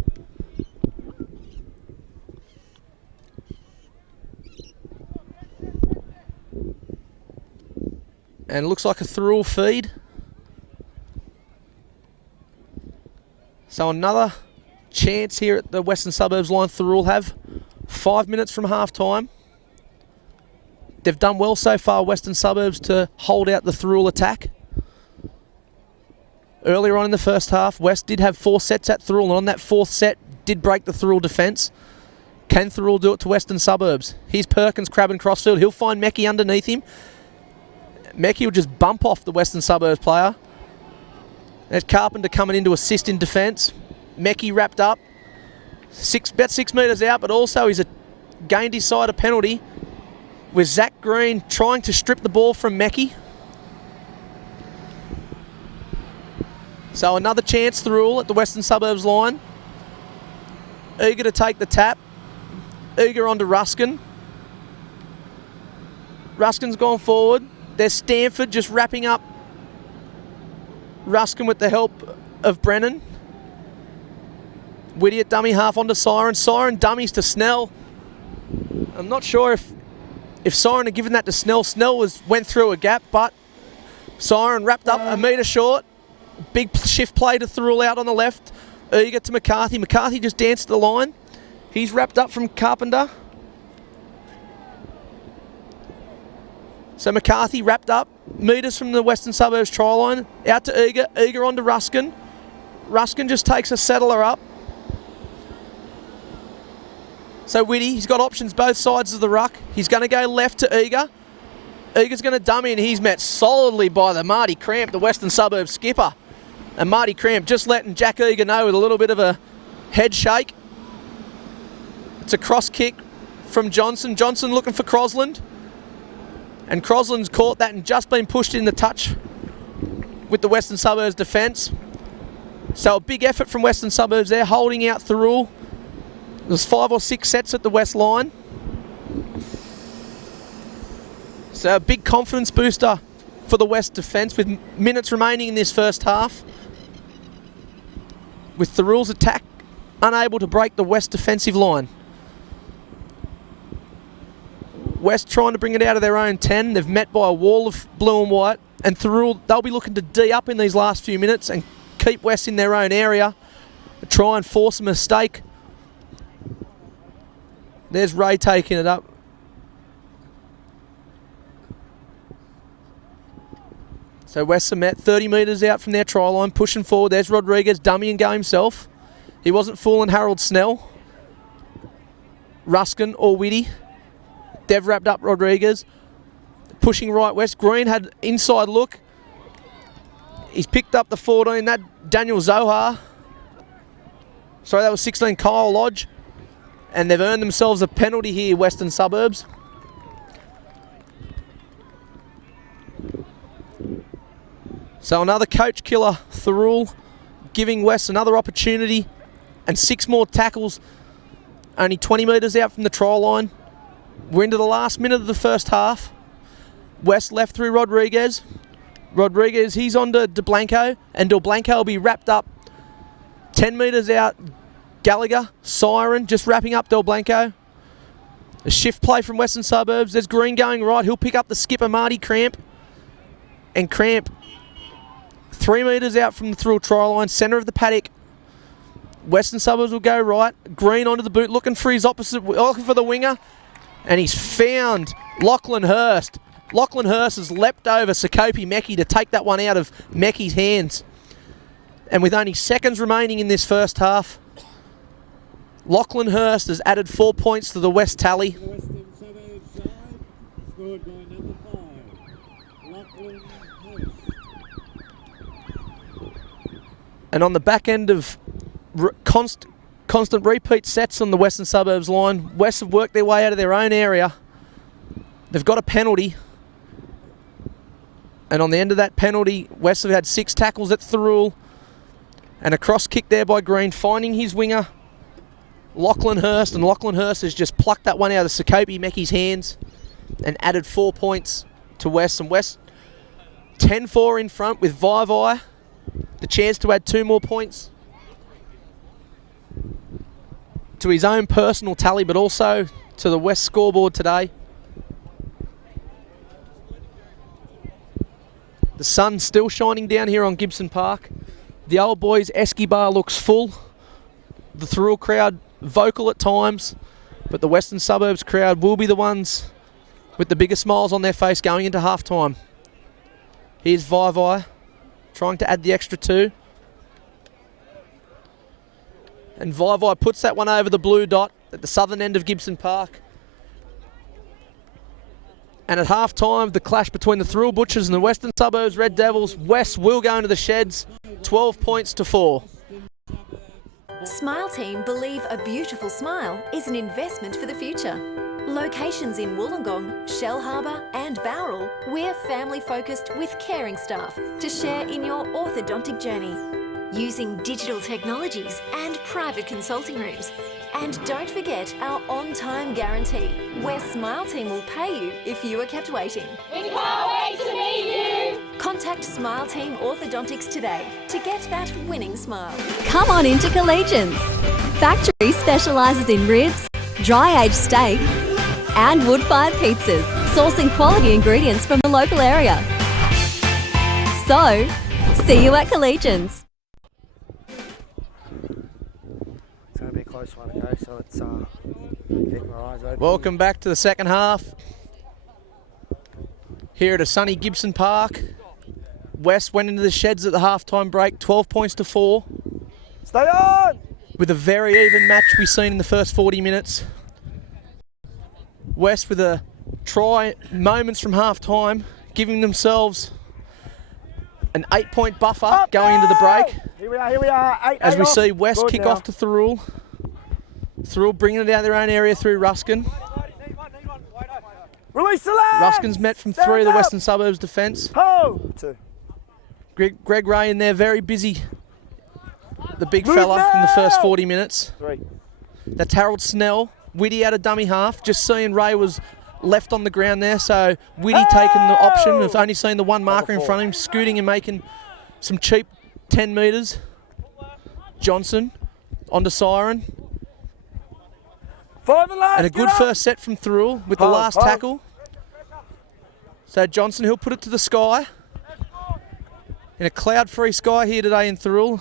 And it looks like a Thirroul feed. So another chance here at the Western Suburbs line. Thirroul have 5 minutes from half time. They've done well so far, Western Suburbs, to hold out the Thirroul attack. Earlier on in the first half, West did have 4 sets at Thirroul, and on that 4th set did break the Thirroul defence. Can Thirroul do it to Western Suburbs? Here's Perkins crabbing crossfield. He'll find Meckie underneath him. Meckie will just bump off the Western Suburbs player. There's Carpenter coming in to assist in defence. Meckie wrapped up. About 6 metres out, but also he's gained his side a penalty with Zach Green trying to strip the ball from Meckie. So another chance Thirroul at the Western Suburbs line. Eager to take the tap. Eager onto Ruskin. Ruskin's gone forward. There's Stanford just wrapping up Ruskin with the help of Brennan. Whitty at dummy half onto Siren. Siren dummies to Snell. I'm not sure if Siren had given that to Snell. Snell went through a gap, but Siren wrapped up a metre short. Big shift play to Thirroul out on the left. Eager to McCarthy. McCarthy just danced the line. He's wrapped up from Carpenter. So McCarthy wrapped up, metres from the Western Suburbs try line, out to Eager, Eager on to Ruskin. Ruskin just takes a settler up. So Whitty, he's got options both sides of the ruck. He's going to go left to Eager. Eager's going to dummy, and he's met solidly by the Marty Cramp, the Western Suburbs skipper. And Marty Cramp just letting Jack Eager know with a little bit of a head shake. It's a cross kick from Johnson. Johnson looking for Crosland. And Crosland's caught that and just been pushed in the touch with the Western Suburbs defence. So a big effort from Western Suburbs there, holding out Thirroul. There's 5 or 6 sets at the west line. So a big confidence booster for the West defence with minutes remaining in this first half. With Thirroul's attack unable to break the West defensive line. West trying to bring it out of their own 10. They've met by a wall of blue and white. And Thirroul, they'll be looking to D up in these last few minutes and keep West in their own area. Try and force a mistake. There's Ray taking it up. So West are met 30 metres out from their try line, pushing forward. There's Rodriguez, dummy and go himself. He wasn't fooling Harold Snell. Ruskin or Whitty. They've wrapped up Rodriguez. Pushing right west. Green had inside look. He's picked up the 14. That Daniel Zohar. Sorry, that was 16 Kyle Lodge. And they've earned themselves a penalty here, Western Suburbs. So another coach killer, Thirroul, giving West another opportunity. And 6 more tackles. Only 20 metres out from the try line. We're into the last minute of the first half. West left through Rodriguez. Rodriguez, he's on to De Blanco, and De Blanco will be wrapped up 10 metres out. Gallagher, Siren, just wrapping up Del Blanco. A shift play from Western Suburbs. There's Green going right. He'll pick up the skipper, Marty Cramp. And Cramp, 3 metres out from the Thirroul try line, centre of the paddock. Western Suburbs will go right. Green onto the boot, looking for his opposite, looking for the winger. And he's found Lachlan Hurst. Lachlan Hurst has leapt over Sakopi Mecki to take that one out of Mecki's hands. And with only seconds remaining in this first half, Lachlan Hurst has added 4 points to the West tally. Western Suburbs side, scored by number 5, Lachlan Hurst. And on the back end of constant repeat sets on the Western Suburbs line, West have worked their way out of their own area. They've got a penalty. And on the end of that penalty, West have had 6 tackles at Thirroul. And a cross kick there by Green, finding his winger, Lachlan Hurst. And Lachlan Hurst has just plucked that one out of Sakopi Mecki's hands and added 4 points to West. And West 10-4 in front with Vaivai. The chance to add 2 more points to his own personal tally, but also to the West scoreboard today. The sun's still shining down here on Gibson Park. The old boys' esky bar looks full. The Thirroul crowd vocal at times, but the Western Suburbs crowd will be the ones with the biggest smiles on their face going into halftime. Here's Vaivai trying to add the extra 2. And Vaivai puts that one over the blue dot at the southern end of Gibson Park. And at half-time, the clash between the Thirroul Butchers and the Western Suburbs Red Devils. West will go into the sheds, 12 points to 4. Smile Team believe a beautiful smile is an investment for the future. Locations in Wollongong, Shell Harbour and Thirroul, we're family-focused with caring staff to share in your orthodontic journey. Using digital technologies and private consulting rooms. And don't forget our on-time guarantee, where Smile Team will pay you if you are kept waiting. We can't wait to meet you. Contact Smile Team Orthodontics today to get that winning smile. Come on into Collegians. Factory specialises in ribs, dry-aged steak and wood-fired pizzas, sourcing quality ingredients from the local area. So, see you at Collegians. It's going to be a close one, okay? So let's keep our eyes open. Welcome back to the second half. here at a sunny Gibson Park. West went into the sheds at the halftime break, 12 points to 4. Stay on! With a very even match we've seen in the first 40 minutes. West with a try moments from half-time, giving themselves an 8-point buffer Up going into the now! break. Here we are. As we off. see West Good kick now. off to Thirroul. Thirroul bringing it out their own area through Ruskin. Release the leg! Ruskin's met from Stand 3 of the up. Western Suburbs defence. Ho! 2. Greg Ray in there, very busy. The big Move fella in the first now! 40 minutes. 3. That's Harold Snell. Whitty out of dummy half. Just seeing Ray was left on the ground there, so Whitty taking the option of only seeing the one marker in front of him, scooting and making some cheap 10 metres. Johnson onto Siren. 5 and last. And a good first set from Thirroul with the Hold, last hold. tackle. So Johnson, he'll put it to the sky. In a cloud-free sky here today in Thirroul.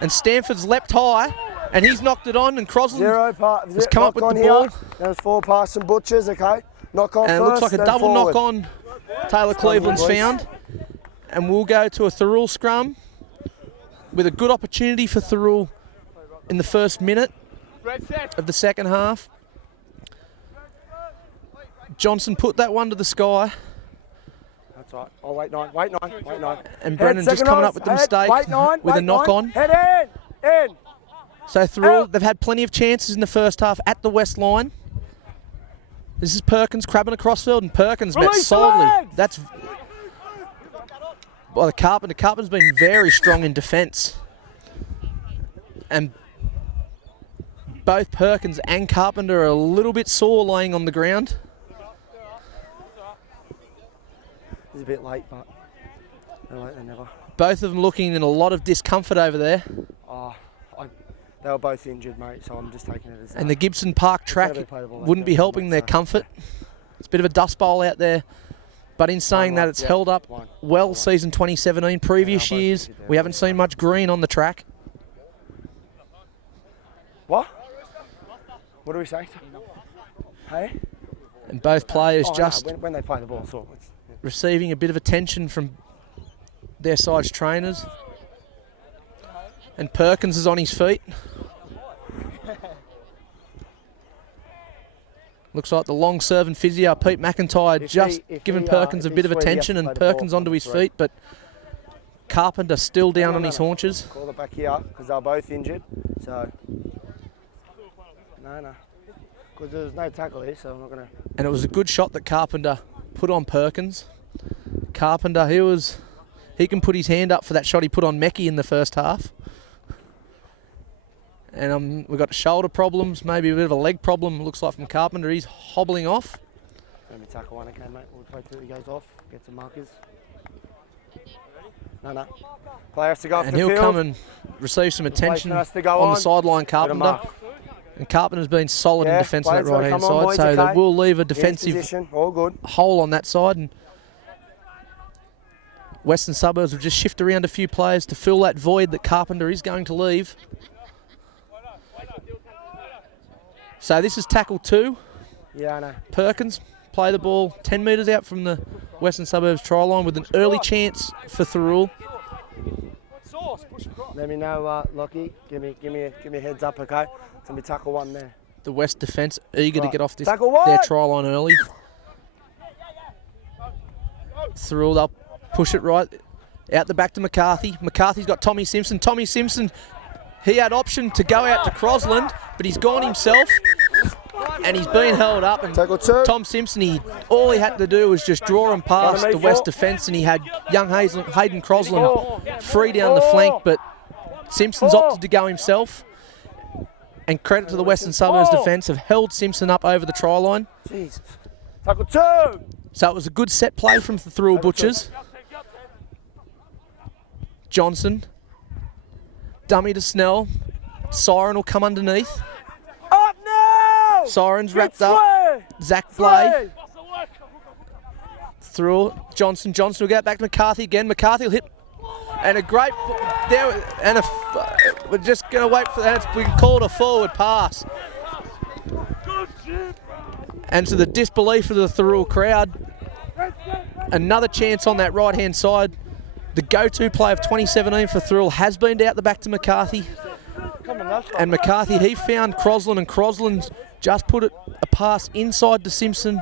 And Stanford's leapt high, and he's knocked it on, and Crosland has come up with the ball. There's 4 past some butchers, okay? Knock on And it first, looks like a then double forward. knock on Taylor Cleveland's boys. found. And we'll go to a Thirroul scrum with a good opportunity for Thirroul in the first minute of the second half. Johnson put that one to the sky. That's right. Oh, wait 9. And Brennan just coming up with the mistake with a knock on. Head in. So Thirroul, Out. they've had plenty of chances in the first half at the West line. This is Perkins crabbing across field, and Perkins met Release the solidly. legs. That's by the Carpenter. Carpenter's been very strong in defence. And both Perkins and Carpenter are a little bit sore laying on the ground. It's a bit late, but no late than never. Both of them looking in a lot of discomfort over there. They were both injured, mate, so I'm just taking it as And the Gibson Park track be playable like wouldn't be that, helping mate, their so- comfort. It's a bit of a dust bowl out there. But in saying that, it's yeah, held up one. well season 2017. Previous both years, injured there, we haven't seen much green on the track. What? What do we say? Hey? And both players Oh, no, just when they play the ball, so it's receiving a bit of attention from their side's trainers. And Perkins is on his feet. Looks like the long-serving physio, Pete McIntyre, just giving Perkins a bit of attention, and Perkins onto his feet, but Carpenter still down on his haunches. call it back here because they're both injured. So no, because there's no tackle here, so I'm not gonna. And it was a good shot that Carpenter put on Perkins. Carpenter, he can put his hand up for that shot he put on Meckie in the first half. And we've got shoulder problems, maybe a bit of a leg problem, looks like from Carpenter. He's hobbling off. Let me tackle one again, mate. We'll wait till he goes off, get some markers. No. Player has to go off And the he'll field. come and receive some attention has to go on the on. sideline, Get a Carpenter. mark. And Carpenter's been solid in Yeah, defence on that players gotta right-hand come on, side, boys, so okay. that will leave a Here's defensive position, all good. hole on that side. And Western Suburbs will just shift around a few players to fill that void that Carpenter is going to leave. So this is tackle 2. Yeah, I know. Perkins play the ball 10 metres out from the Western Suburbs try line with an early chance for Thirroul. Let me know, Lockie. Give me a heads up, okay? It's gonna be tackle 1 there. The West defence eager to Right. get off this Tackle one. their try line early. Thirroul, they'll push it right out the back to McCarthy. McCarthy's got Tommy Simpson. Tommy Simpson, he had option to go out to Crosland, but he's gone himself, and he's been held up. And Tackle 2. Tom Simpson, all he had to do was just draw him past Bottom the 8-4. West defence, and he had young Hayden Crosland free down the flank, but Simpson's opted to go himself. And credit to the Western Suburbs defence, have held Simpson up over the try line. Jesus. Tackle 2. So it was a good set play from the Thirroul Butchers. Johnson, dummy to Snell. Siren will come underneath. Up now. Siren's wrapped up. Zach Blay. Through Johnson. Johnson will get back to McCarthy again. McCarthy will hit. And a great there, and we're just going to wait for that. We can call it a forward pass. And to the disbelief of the Thirroul crowd, another chance on that right-hand side. The go-to play of 2017 for Thirroul has been out the back to McCarthy. And McCarthy, he found Crosland, and Crosland just put it a pass inside to Simpson.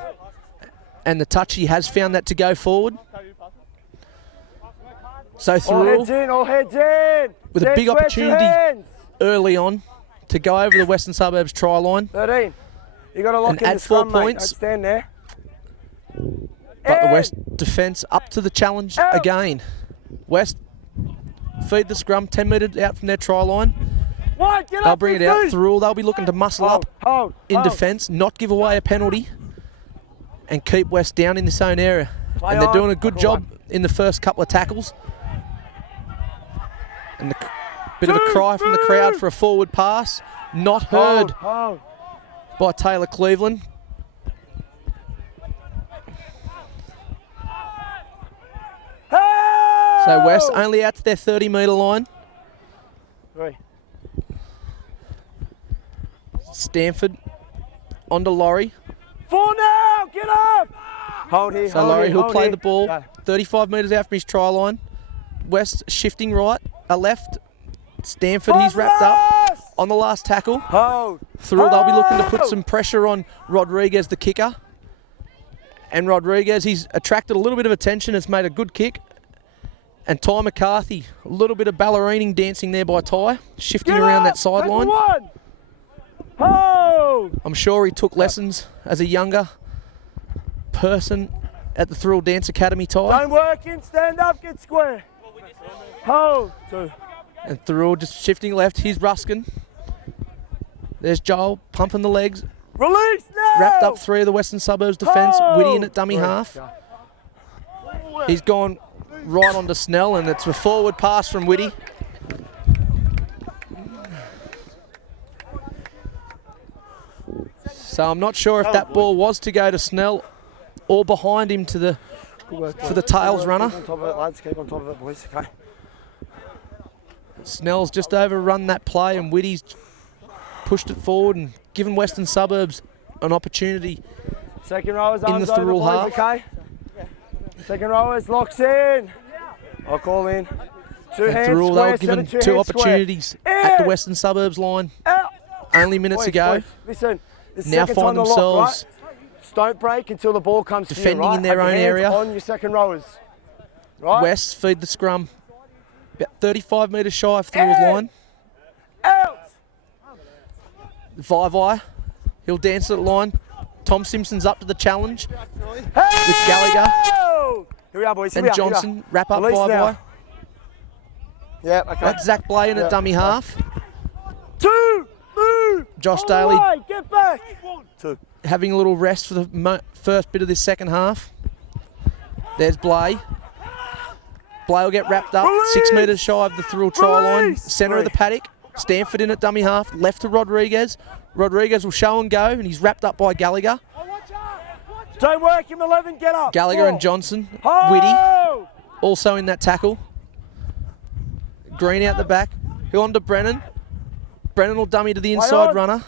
And the touchy has found that to go forward. So Thirroul, All heads in. with a big opportunity early on to go over the Western Suburbs try line. 13. You got to lock And in add the scrum, 4 mate. points. Don't stand there. But the West defence up to the challenge again. West feed the scrum 10 metres out from their try line. They'll bring it out. Thirroul, they'll be looking to muscle up in defence, not give away a penalty, and keep West down in this own area. And they're doing a good job in the first couple of tackles. And a bit of a cry from the crowd for a forward pass. Not heard by Taylor Cleveland. So West only out to their 30-metre line. Stanford onto Laurie. 4 now, get up! Hold here, So Laurie, who'll play the ball 35 metres out from his try line. West shifting right, left. Stanford, he's wrapped up on the last tackle. Thirroul, they'll be looking to put some pressure on Rodriguez, the kicker. And Rodriguez, he's attracted a little bit of attention, has made a good kick. And Ty McCarthy, a little bit of ballerining dancing there by Ty, shifting around that sideline. I'm sure he took lessons as a younger person at the Thirroul Dance Academy, Ty. Don't work in, stand up, get square. Hold. 2. And Thirroul just shifting left. Here's Ruskin. There's Joel pumping the legs. Release now! Wrapped up 3 of the Western Suburbs defence. Whitty in at dummy half. He's gone right onto Snell, and it's a forward pass from Whitty. So I'm not sure if that ball was to go to Snell or behind him to the for the tails runner. Keep on top of it, lads. Keep on top of it, boys. Okay. Snell's just overrun that play, and Whitty's pushed it forward and given Western Suburbs an opportunity. Second rowers, in the Thirroul half. Okay. Second rowers, locks in. I'll call in. 2 hands Thirroul, they square, were given 2 2 hands opportunities square. at the Western Suburbs line. Only minutes Boys, ago. boys, listen, the Now second find time to lock, themselves right? Don't break until the ball comes to you, defending right? in their Have your own hands area. on your second rowers. Right? West feed the scrum. About 35 metres shy of Thirroul's line. Out! Vivai, he'll dance at the line. Tom Simpson's up to the challenge with Gallagher Here we are, boys. Here and we are, Johnson. Wrap up Release Vivai. now. Yeah, okay. That's Zach Blaine at dummy half. 2, move! Josh On Daly the way, get back! 2. having a little rest for the first bit of this second half. There's Blay. Blay will get wrapped up, 6 metres shy of the Thirroul try line. Centre of the paddock. Stanford in at dummy half, left to Rodriguez. Rodriguez will show and go, and he's wrapped up by Gallagher. Don't work him, 11, get up. Gallagher 4. and Johnson. Ho! Whitty also in that tackle. Green out the back. Who on to Brennan. Brennan will dummy to the inside runner.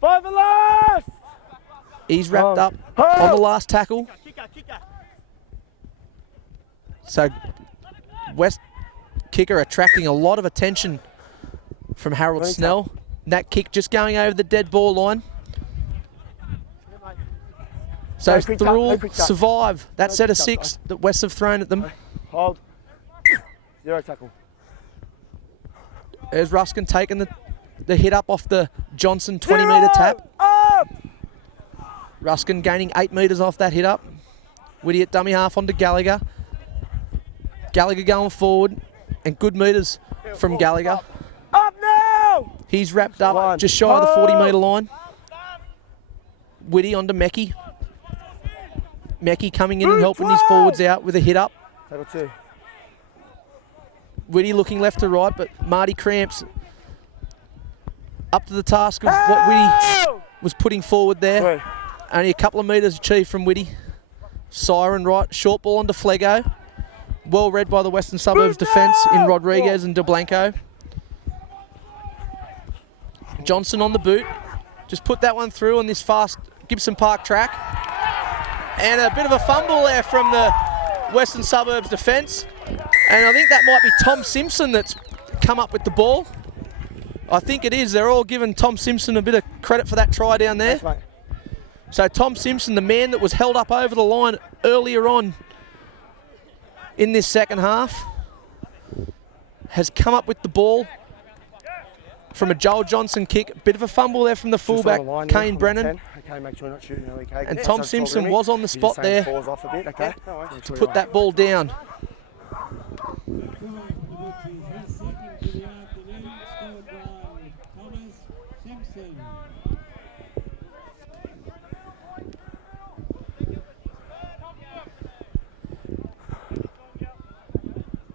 5 and last. He's wrapped up on the last tackle. So West kicker attracting a lot of attention from Harold Snell. That kick just going over the dead ball line. So Thirroul survive that set of 6 that West have thrown at them. Hold. 0 tackle. There's Ruskin taking the hit up off the Johnson 20-metre tap. Up. Ruskin gaining 8 metres off that hit up. Whitty at dummy half onto Gallagher. Gallagher going forward, and good metres from Gallagher. Up now. He's wrapped up just shy of the 40-metre line. Whitty onto Meckie. Meckie coming in and helping his forwards out with a hit up. Tackle 2. Whitty looking left to right, but Marty Cramps up to the task of what Whitty was putting forward there. 3. Only a couple of metres achieved from Whitty. Siren right, short ball onto Flego. Well read by the Western Suburbs defence in Rodriguez and De Blanco. Johnson on the boot. Just put that one through on this fast Gibson Park track. And a bit of a fumble there from the Western Suburbs defence. And I think that might be Tom Simpson that's come up with the ball. I think it is. They're all giving Tom Simpson a bit of credit for that try down there. Thanks, mate. So Tom Simpson, the man that was held up over the line earlier on in this second half, has come up with the ball from a Joel Johnson kick. Bit of a fumble there from the fullback, Kane Brennan. Okay, make sure you're not shooting early, okay? And Tom Simpson was on the spot there off a bit, okay? to put that ball down.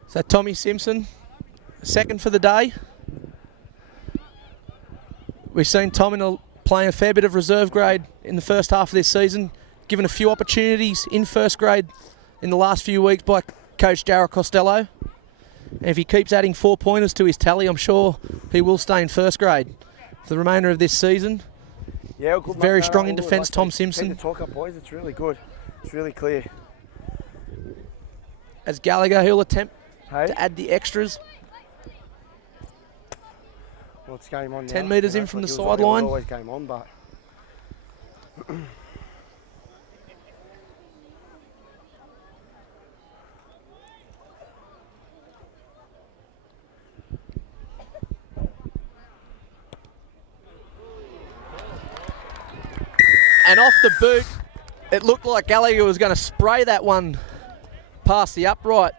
So Tommy Simpson, second for the day. We've seen Tom playing a fair bit of reserve grade in the first half of this season, given a few opportunities in first grade in the last few weeks by Coach Darryl Costello. And if he keeps adding 4-pointers to his tally, I'm sure he will stay in first grade for the remainder of this season. Yeah, good. Very strong in defence, Tom Simpson. Talk up, boys. It's really good. It's really clear. As Gallagher, he'll attempt to add the extras. Well, it's game on 10 now. metres in from the sideline. Always game on, but and off the boot, it looked like Gallagher was going to spray that one past the upright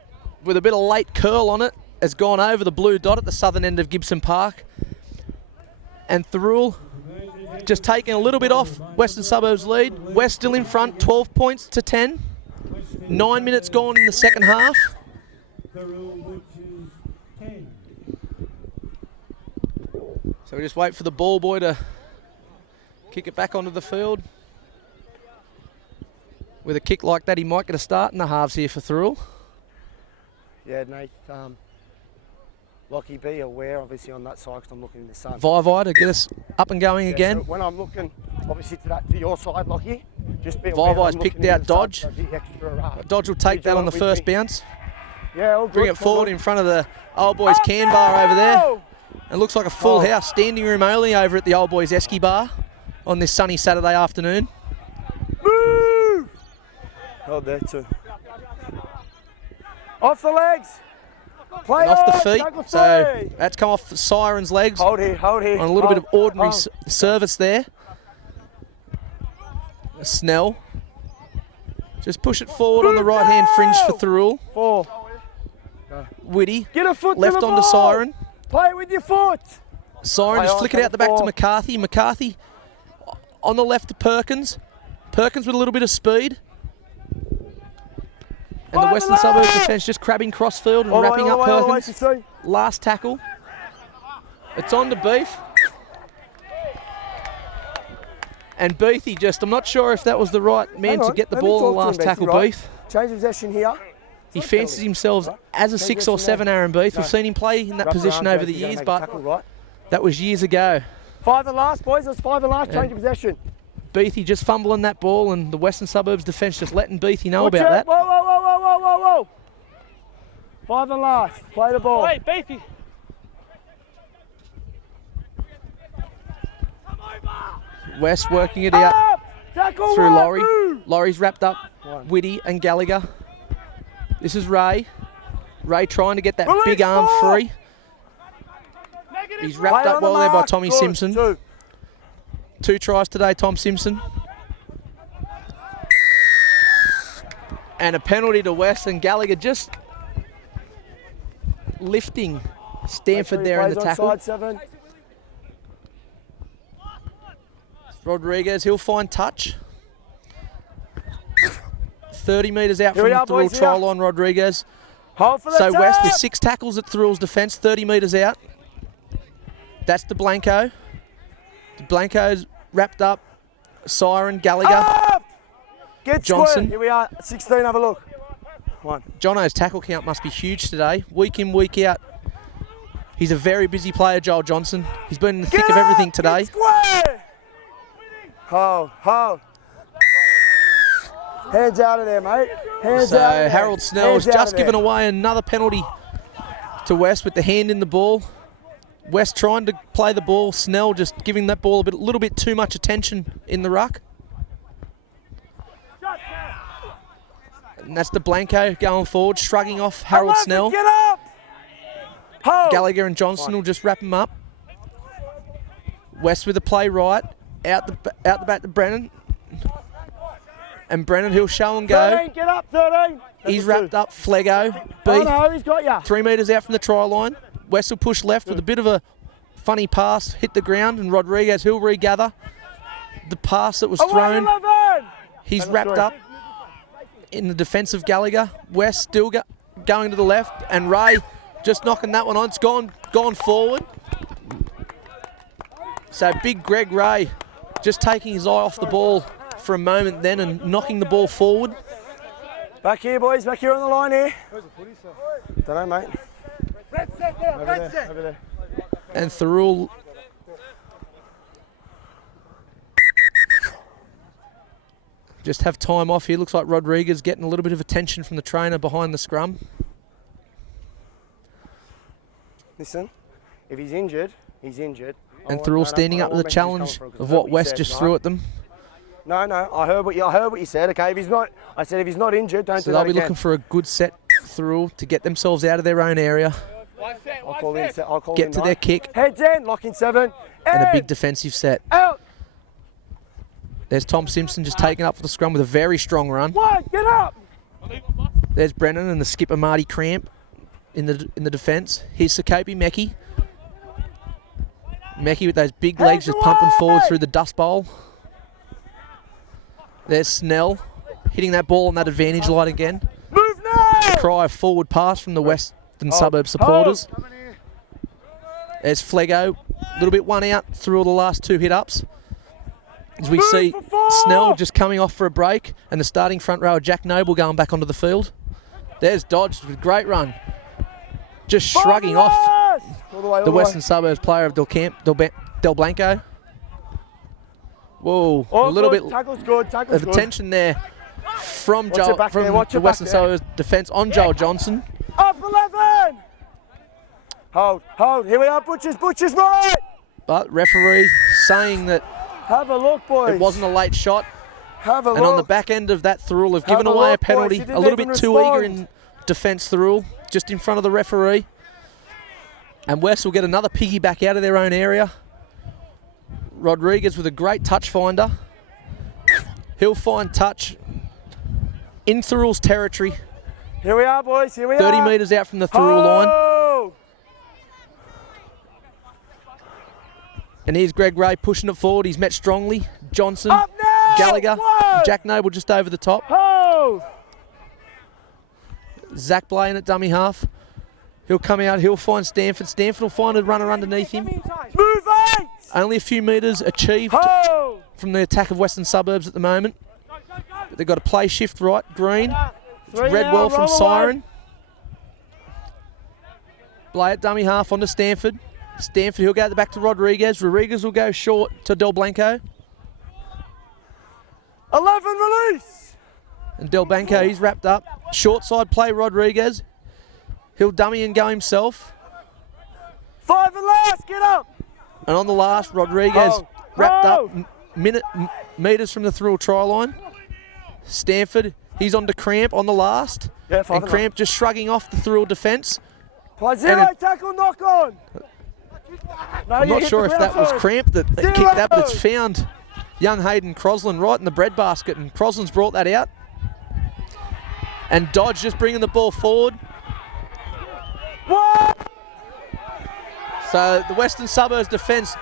with a bit of late curl on it. Has gone over the blue dot at the southern end of Gibson Park. And Thirroul just taking a little bit off Western Suburbs lead. West still in front, 12 points to 10. 9 minutes gone in the second half. So we just wait for the ball boy to kick it back onto the field. With a kick like that, he might get a start in the halves here for Thirroul. yeah, Nate. Lockie, be aware, obviously, on that side because I'm looking in the sun. Vivai to get us up and going Yeah, again. so when I'm looking, obviously, to your side, Lockie, just be aware. Vivai's I'm picked looking in out the sun, Dodge. so be extra, Dodge will take that on the first bounce. Yeah, all good. Bring it forward in front of the Old Boys can bar over there. It looks like a full house, standing room only over at the Old Boys Esky bar on this sunny Saturday afternoon. Move! Hold there too. Off the legs. Play And off the on, feet, tackle so three. that's come off Siren's legs Hold here, hold here. on a little bit of ordinary hold. service there. Snell. Just push it forward on the right-hand fringe for Thirroul. 4. Whitty, Get a foot left to the onto ball. Siren. Play it with your foot. Siren Play just on, flick it out take the back to four. McCarthy. McCarthy on the left to Perkins. Perkins with a little bit of speed. And the Fire Western the Suburbs left. defence just crabbing crossfield and All the way, wrapping all up the way, all the way Perkins. to 3. Last tackle. It's on to Beef. And Beathy just, I'm not sure if that was the right man Hang to on, get the let me ball in the talk to him, last Beathy, tackle, right? Beef. Change of possession here. He fancies himself as a 6 or 7 Aaron Beef. We've seen him play in that Wrap position around, over the Beathy, gonna years, make a but tackle, right? that was years ago. 5 and last, boys. That's 5 and last. Yeah. Change of possession. Beathy just fumbling that ball, and the Western Suburbs defence just letting Beathy know Watch about out. that. Whoa, whoa, whoa, whoa, whoa, whoa, whoa. 5 and last. Play the ball. Wait, Beefy. West working it out Up. Tackle through one, Laurie. move. Laurie's wrapped up One. Whitty and Gallagher. This is Ray. Ray trying to get that Release big arm ball. free. He's wrapped Play up on the well there by mark. Tommy Good. Simpson. 2. 2 tries today, Tom Simpson. And a penalty to West, and Gallagher just lifting Stanford there in the tackle. Side 7. Rodriguez, he'll find touch. 30 metres out Here from we the are, Thirroul boys, try here. line, Rodriguez. Hold for the So tap. West with 6 tackles at Thirroul's defence, 30 metres out. That's the Blanco. The Blanco's wrapped up. Siren, Gallagher. Up. Get Johnson. square. Here we are. 16. Have a look. 1. Jono's tackle count must be huge today. Week in, week out. He's a very busy player, Joel Johnson. He's been in the thick Get of everything up. today. Get square. Hold. Hold. Hands out of there, mate. Hands So out of there. Harold Snell's Hands out just of given there. away another penalty to West with the hand in the ball. West trying to play the ball. Snell just giving that ball a little bit too much attention in the ruck. And that's the Blanco going forward, shrugging off Harold Snell. Get up! Hold. Gallagher and Johnson will just wrap him up. West with the play right, out the back to Brennan. And Brennan, he'll show and go. 13, get up, 13. He's wrapped up. Flego, B, Oh no, he's got ya. 3 metres out from the try line. West will push left with a bit of a funny pass, hit the ground, and Rodriguez, he'll regather. The pass that was thrown, 11. he's wrapped up in the defence of Gallagher. West still going to the left, and Ray just knocking that one on. It's gone forward. So big Greg Ray just taking his eye off the ball for a moment then and knocking the ball forward. Back here, boys. Back here on the line here. Don't know, mate. Over there. And Thirroul just have time off here. Looks like Rodriguez getting a little bit of attention from the trainer behind the scrum. Listen, if he's injured, he's injured. And Thirroul standing up to the challenge of what West just threw at them. No, I heard what you said. Okay, if he's not, I said if he's not injured, don't So do they'll that be again. looking for a good set Thirroul to get themselves out of their own area, I'll call in. get to their kick, Heads in, lock in 7. and a In. big defensive set. Out. There's Tom Simpson just taking up for the scrum with a very strong run. 1, get up. There's Brennan and the skipper Marty Cramp in the defence. Here's Sakopi Meckie. Meckie with those big legs just pumping forward through the dust bowl. There's Snell hitting that ball on that advantage line again. Move now. Cry of forward pass from the Western Suburb supporters. There's Flego, a little bit one out through all the last 2 hit-ups. As we see for 4. Snell just coming off for a break and the starting front rower Jack Noble going back onto the field. There's Dodge with a great run. Just shrugging off the Western Suburbs player of Del Blanco. Whoa, a little bit Tackle's good. of attention there from Watch it back there, watch the it back Western there. Suburbs defence on Joel Johnson. Up 11. Hold. Here we are, Butchers right. But referee saying that Have a look, boys. it wasn't a late shot. Have a And look. on the back end of that, Thirroul have given Have a away a look, boys. penalty. You didn't A little even bit too respond. eager in defence, Thirroul, just in front of the referee. And West will get another piggyback out of their own area. Rodriguez with a great touch finder. He'll find touch in Thirroul's territory, Here we are, boys. Here we 30 are. metres out from the Thirroul line. Oh! And here's Greg Ray pushing it forward. He's met strongly. Johnson, Up now. Gallagher, 1. Jack Noble just over the top. Hold. Zach Blaine at dummy half. He'll come out, he'll find Stanford. Stanford will find a runner underneath him. Move 8. Only a few metres achieved Hold. from the attack of Western Suburbs at the moment. But they've got a play shift right. Green, 3 Redwell now, from roll away. Siren. Blay at dummy half onto Stanford. Stanford, he'll go back to Rodriguez. Rodriguez will go short to Del Blanco. 11 release. And Del Blanco, he's wrapped up. Short side play, Rodriguez. He'll dummy and go himself. 5 and last. Get up. And on the last, Rodriguez Hold. wrapped Hold. up metres from the Thirroul try line. Stanford, he's on to Cramp on the last. Yeah, 5 And and Cramp just shrugging off the Thirroul defence. Play 0. And Tackle. Knock on. No, I'm you not hit sure the if that ground was first. Cramp that 0. kicked that, but it's found young Hayden Croslin right in the breadbasket, and Croslin's brought that out. And Dodge just bringing the ball forward. What? So the Western Suburbs defence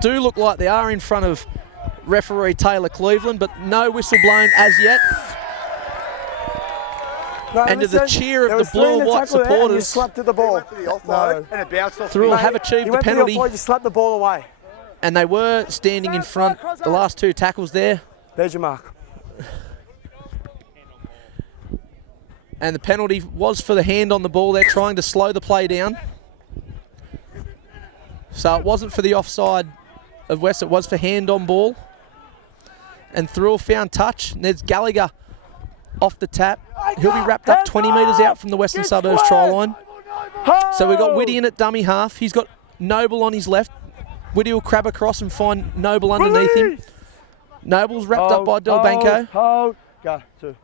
do look like they are in front of referee Taylor Cleveland, but no whistle blown as yet. No, And to the listen, cheer of there the was 3 blue in and the white tackle there and you supporters. slapped at the ball. No. And it bounced off. Thirroul Mate, have achieved you the went to penalty, offload, you slapped the ball away. and they were standing in front the last 2 tackles there. There's your mark. And the penalty was for the hand on the ball. They're trying to slow the play down. So it wasn't for the offside of West, it was for hand on ball. And Thirroul found touch. And there's Gallagher off the tap. He'll be wrapped up 20 metres out from the Western Suburbs try line. So we've got Whitty in at dummy half. He's got Noble on his left. Whitty will crab across and find Noble underneath him. Noble's wrapped up by Delbanco. Hold. Go. 2.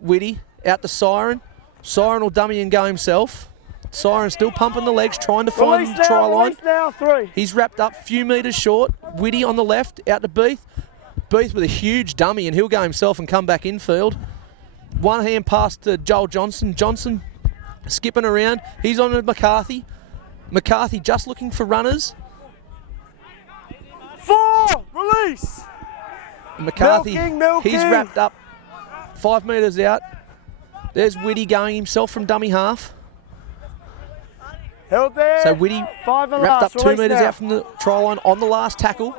Whitty out to Siren. Siren will dummy and go himself. Siren still pumping the legs, trying to find the try line. Now, 3. He's wrapped up a few metres short. Whitty on the left, out to Beath. Beath with a huge dummy, and he'll go himself and come back infield. One hand pass to Joel Johnson. Johnson skipping around. He's on to McCarthy. McCarthy just looking for runners. 4. Release. McCarthy, Milking. he's wrapped up 5 metres out. There's Whitty going himself from dummy half. Held there. So Whitty 5 and wrapped last. up 2 Release metres now. out from the try line on the last tackle.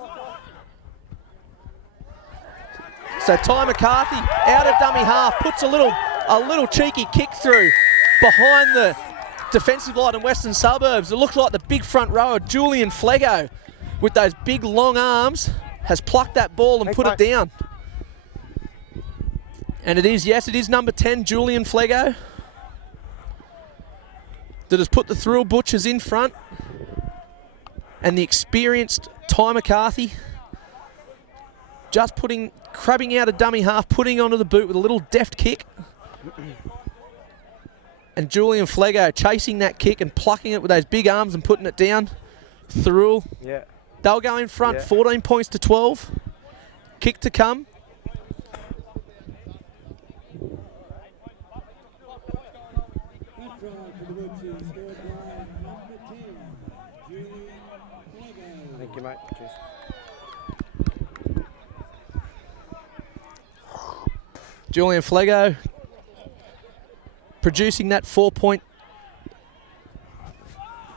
So Ty McCarthy out of dummy half puts a little cheeky kick through behind the defensive line in Western Suburbs. It looks like the big front rower, Julian Flego, with those big long arms, has plucked that ball and put it down. And it is number 10, Julian Flego, that has put the Thirroul Butchers in front. And the experienced Ty McCarthy just crabbing out a dummy half, putting onto the boot with a little deft kick. And Julian Flego chasing that kick and plucking it with those big arms and putting it down. Thirroul. Yeah. They'll go in front, Yeah. 14 points to 12. Kick to come. That try for the Butchers scored by number 10, Julian Flego. Thank you, mate. Cheers. Julian Flego producing that 4-point,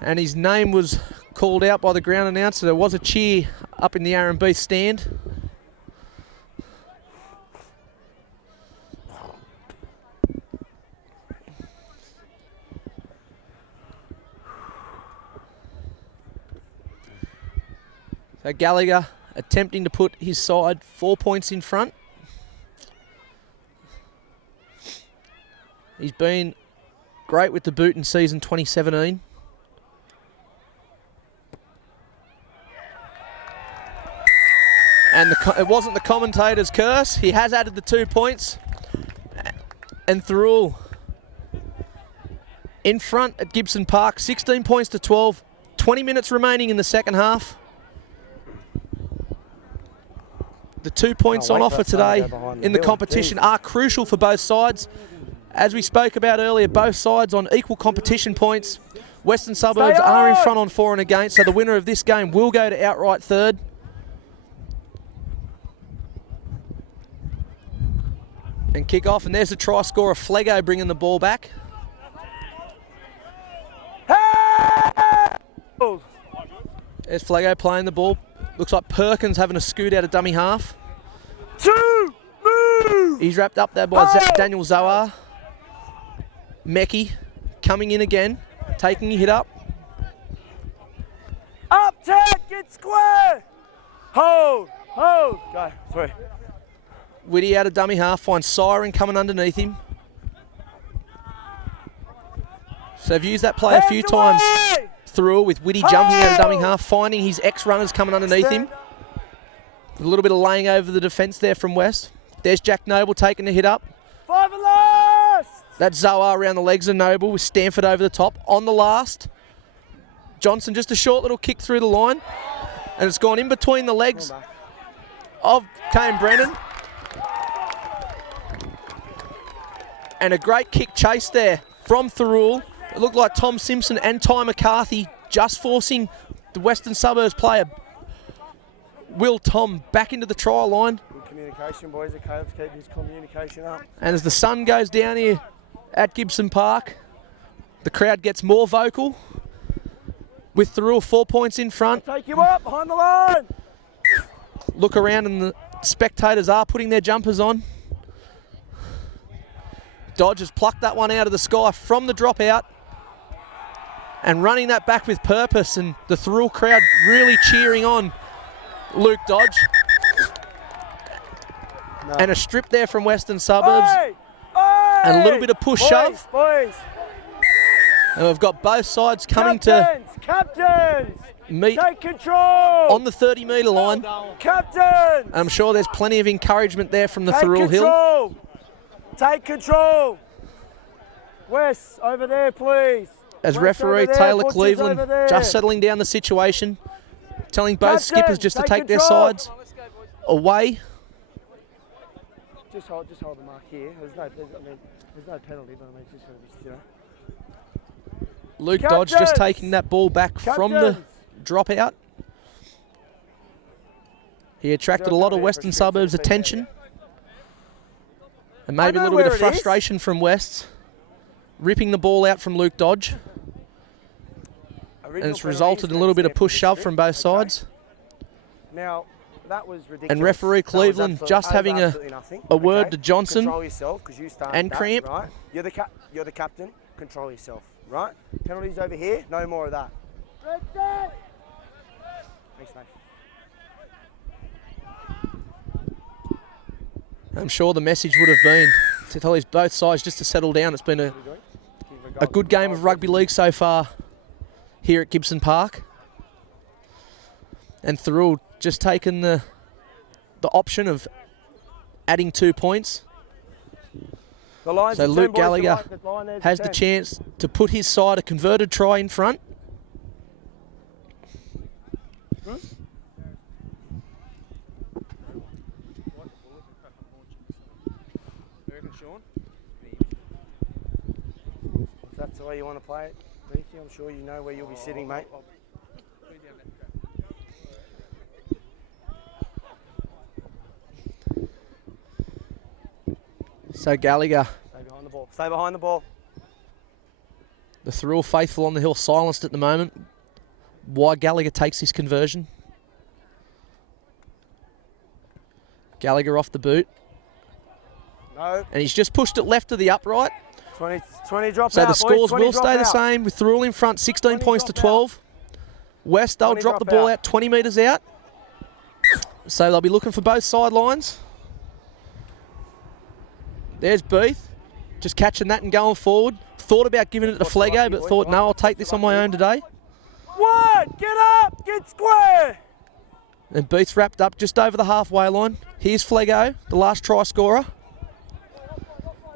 and his name was called out by the ground announcer. There was a cheer up in the R&B stand. So Gallagher attempting to put his side 4 points in front. He's been great with the boot in season 2017. And it wasn't the commentator's curse. He has added the 2 points. And Thirroul in front at Gibson Park, 16 points to 12. 20 minutes remaining in the second half. The 2 points on offer today in the competition are crucial for both sides. As we spoke about earlier, both sides on equal competition points. Western Suburbs are in front on 4 and against, so the winner of this game will go to outright third. And kick off, and there's the try scorer, Flego, bringing the ball back. There's Flego playing the ball. Looks like Perkins having a scoot out of dummy half. 2, move! He's wrapped up there by Daniel Zohar. Meckie coming in again, taking a hit up. Up, 10, get square! Hold, go, 3. Whitty out of dummy half, finds Siren coming underneath him. So they've used that play a few times through with Whitty jumping out of dummy half, finding his ex-runners coming underneath him. A little bit of laying over the defence there from West. There's Jack Noble taking the hit up. 5 and last! That's Zohar around the legs of Noble with Stanford over the top. On the last, Johnson just a short little kick through the line. And it's gone in between the legs of Kane Brennan. And a great kick chase there from Thirroul. It looked like Tom Simpson and Ty McCarthy just forcing the Western Suburbs player, Will Tom, back into the try line. Good communication, boys. Okay, let's keep this communication up. And as the sun goes down here at Gibson Park, the crowd gets more vocal, with Thirroul 4 points in front. Take you up behind the line. Look around and the spectators are putting their jumpers on. Dodge has plucked that one out of the sky from the dropout and running that back with purpose, and the Thirroul crowd really cheering on Luke Dodge. No. And a strip there from Western Suburbs. Hey! And a little bit of push-shove. Boys. And we've got both sides coming Captains! to meet Take control! on the 30-metre line. Captains! I'm sure there's plenty of encouragement there from the Take Thirroul Hill. control! Take control! Wes, over there, please. As Wes, referee over there, Taylor Butchers Cleveland over there. just settling down the situation, telling both Captain, skippers just to take their control. sides away. Just hold the mark here. There's no penalty, but I mean, just gonna be, Luke Dodge just Captains. taking that ball back from the Captains. dropout. He attracted a lot of Western Suburbs attention. And maybe a I know little bit of where it is. frustration from Wests, ripping the ball out from Luke Dodge. And it's resulted in a little bit of push-shove from both sides. Now, that was ridiculous. And referee That was Cleveland just having absolutely nothing. a word Okay? to Johnson Control yourself, 'cause you started and that, Cramp. Right? You're the captain. Control yourself. Right? Penalties over here. No more of that. Thanks, mate. I'm sure the message would have been to tell both sides just to settle down. It's been a good game of rugby league so far here at Gibson Park. And Thirroul just taken the option of adding 2 points. The line's So at 10, Luke boys. Gallagher The line there's has at the 10. chance to put his side a converted try in front. If that's the way you want to play it, Beefy, I'm sure you know where you'll be sitting, mate. So Gallagher, Stay behind the ball. Stay behind the ball. the Thirroul faithful on the hill, silenced at the moment. Why Gallagher takes this conversion. Gallagher off the boot. No. And he's just pushed it left to the upright. 20 drop So out, the boys. scores 20 will drop stay the out. same with Thirroul in front, 16 20 points to drop 12. West, they'll 20 drop the drop ball out. out 20 metres out. So they'll be looking for both sidelines. There's Beath, just catching that and going forward. Thought about giving it to Flego, but thought, no, I'll take this on my own today. One, get up, get square. And Beath's wrapped up just over the halfway line. Here's Flego, the last try scorer.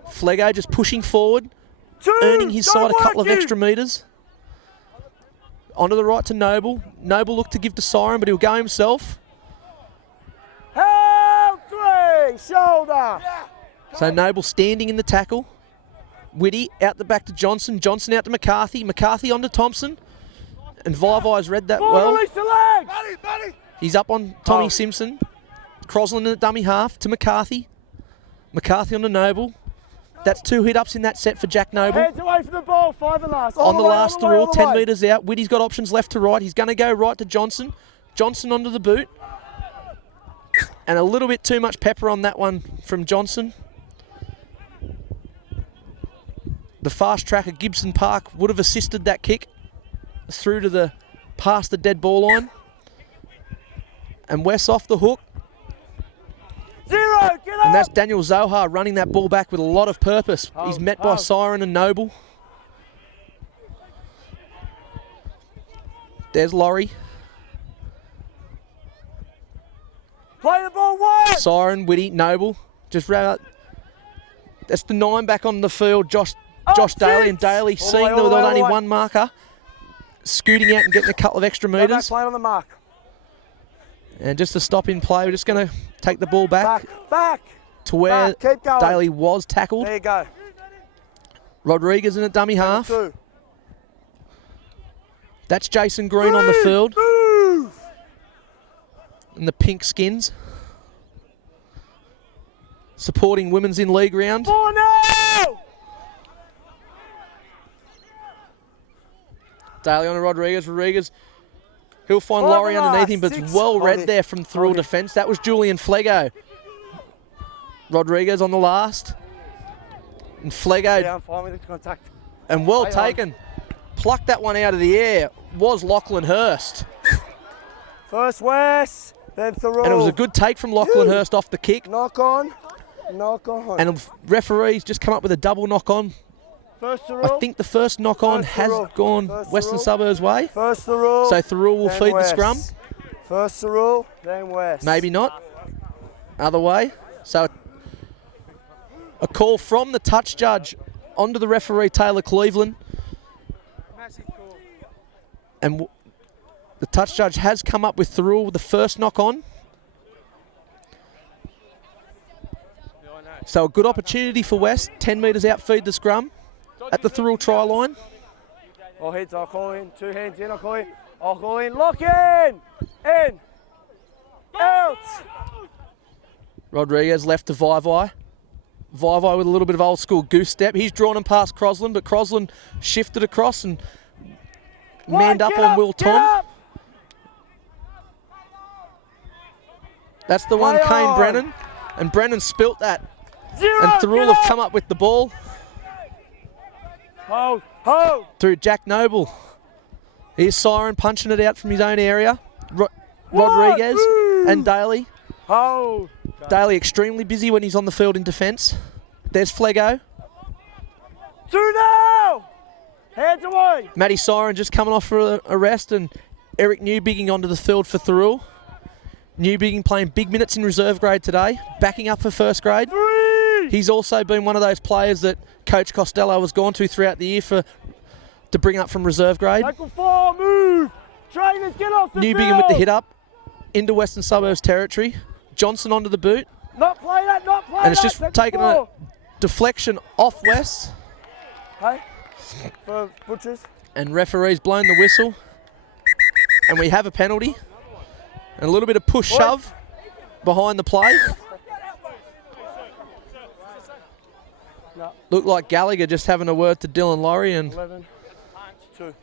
Flego just pushing forward, Two, earning his don't side a couple of work you. extra metres. Onto the right to Noble. Noble looked to give to Siren, but he'll go himself. Held three, shoulder. So Noble standing in the tackle. Whitty out the back to Johnson. Johnson out to McCarthy. McCarthy onto Thompson. And Vivai's read that Ball well. release the legs. He's up on Tommy Oh. Simpson. Crosland in the dummy half to McCarthy. McCarthy on to Noble. That's 2 hit-ups in that set for Jack Noble. Hands away from the ball, 5 and last. On the way, last all the way, Thirroul, all the 10 way. metres out. Whitty's got options left to right. He's going to go right to Johnson. Johnson onto the boot. And a little bit too much pepper on that one from Johnson. The fast track at Gibson Park would have assisted that kick through to the past the dead ball line. And Wes off the hook. 0, get up. And that's Daniel Zohar running that ball back with a lot of purpose. Oh, He's met by oh. Siren and Noble. There's Laurie. Play the ball wide. Siren, Whitty, Noble. Just wrap up. That's the 9 back on the field. Josh Daly, and Daly All the seeing way, that all the with way, all only the way. one marker. Scooting out and getting a couple of extra Go back, metres. play on the mark. And just to stop in play, we're just going to take the ball back Back. to where back. Keep going. Daly was tackled. There you go. Rodriguez in a dummy half. 2. That's Jason Green on the field. Move. In the pink skins. Supporting women's in league round. 4 now. Daly on to Rodriguez. Rodriguez, he'll find Five Laurie and underneath last, him, but it's 6. well Hold read it. there from Thirroul Hold it. defence. That was Julian Flego. Rodriguez on the last. And Flego, Yeah, I'm fine with the contact. and well Hang on. taken. Plucked that one out of the air. Was Lachlan Hurst. First Wes, then Thirroul. And it was a good take from Lachlan Hurst off the kick. Knock on. Knock on. And referees just come up with a double knock on. First Thirroul. I think the first knock on First has Thirroul. gone First Western Thirroul. Suburbs way. First Thirroul. So Thirroul will then feed West. the scrum. First Thirroul, then West. Maybe not. Other way. So a call from the touch judge onto the referee, Taylor Cleveland. And the touch judge has come up with Thirroul with the first knock on. So a good opportunity for West. 10 metres out, feed the scrum at the Thirroul try line. All heads, I'll call in. 2 hands in, I'll call in. I'll call in. Lock in. In. Out. Rodriguez left to Vivai. Vivai with a little bit of old school goose step. He's drawn him past Crosland, but Crosland shifted across and manned up on Will Tom. That's the one, Kane Brennan. And Brennan spilt that. And Thirroul have come up with the ball. Hold, hold. Through Jack Noble. Here's Siren punching it out from his own area. Rodriguez and Daly. Hold. Daly extremely busy when he's on the field in defence. There's Flego. 2-0. Hands away. Matty Siren just coming off for a rest, and Eric Newbigging onto the field for Thirroul. Newbigging playing big minutes in reserve grade today, backing up for first grade. 3. He's also been one of those players that Coach Costello has gone to throughout the year to bring up from reserve grade. Tackle 4, move. Trainers, get off the Newbigging with the hit up into Western Suburbs territory. Johnson onto the boot. Not play that, not play that. And it's just Tackle taken 4. a deflection off West. Hey, for Butchers. And referee's blown the whistle. And we have a penalty. And a little bit of push shove behind the play. No. Looked like Gallagher just having a word to Dylan Laurie. And 11, 2.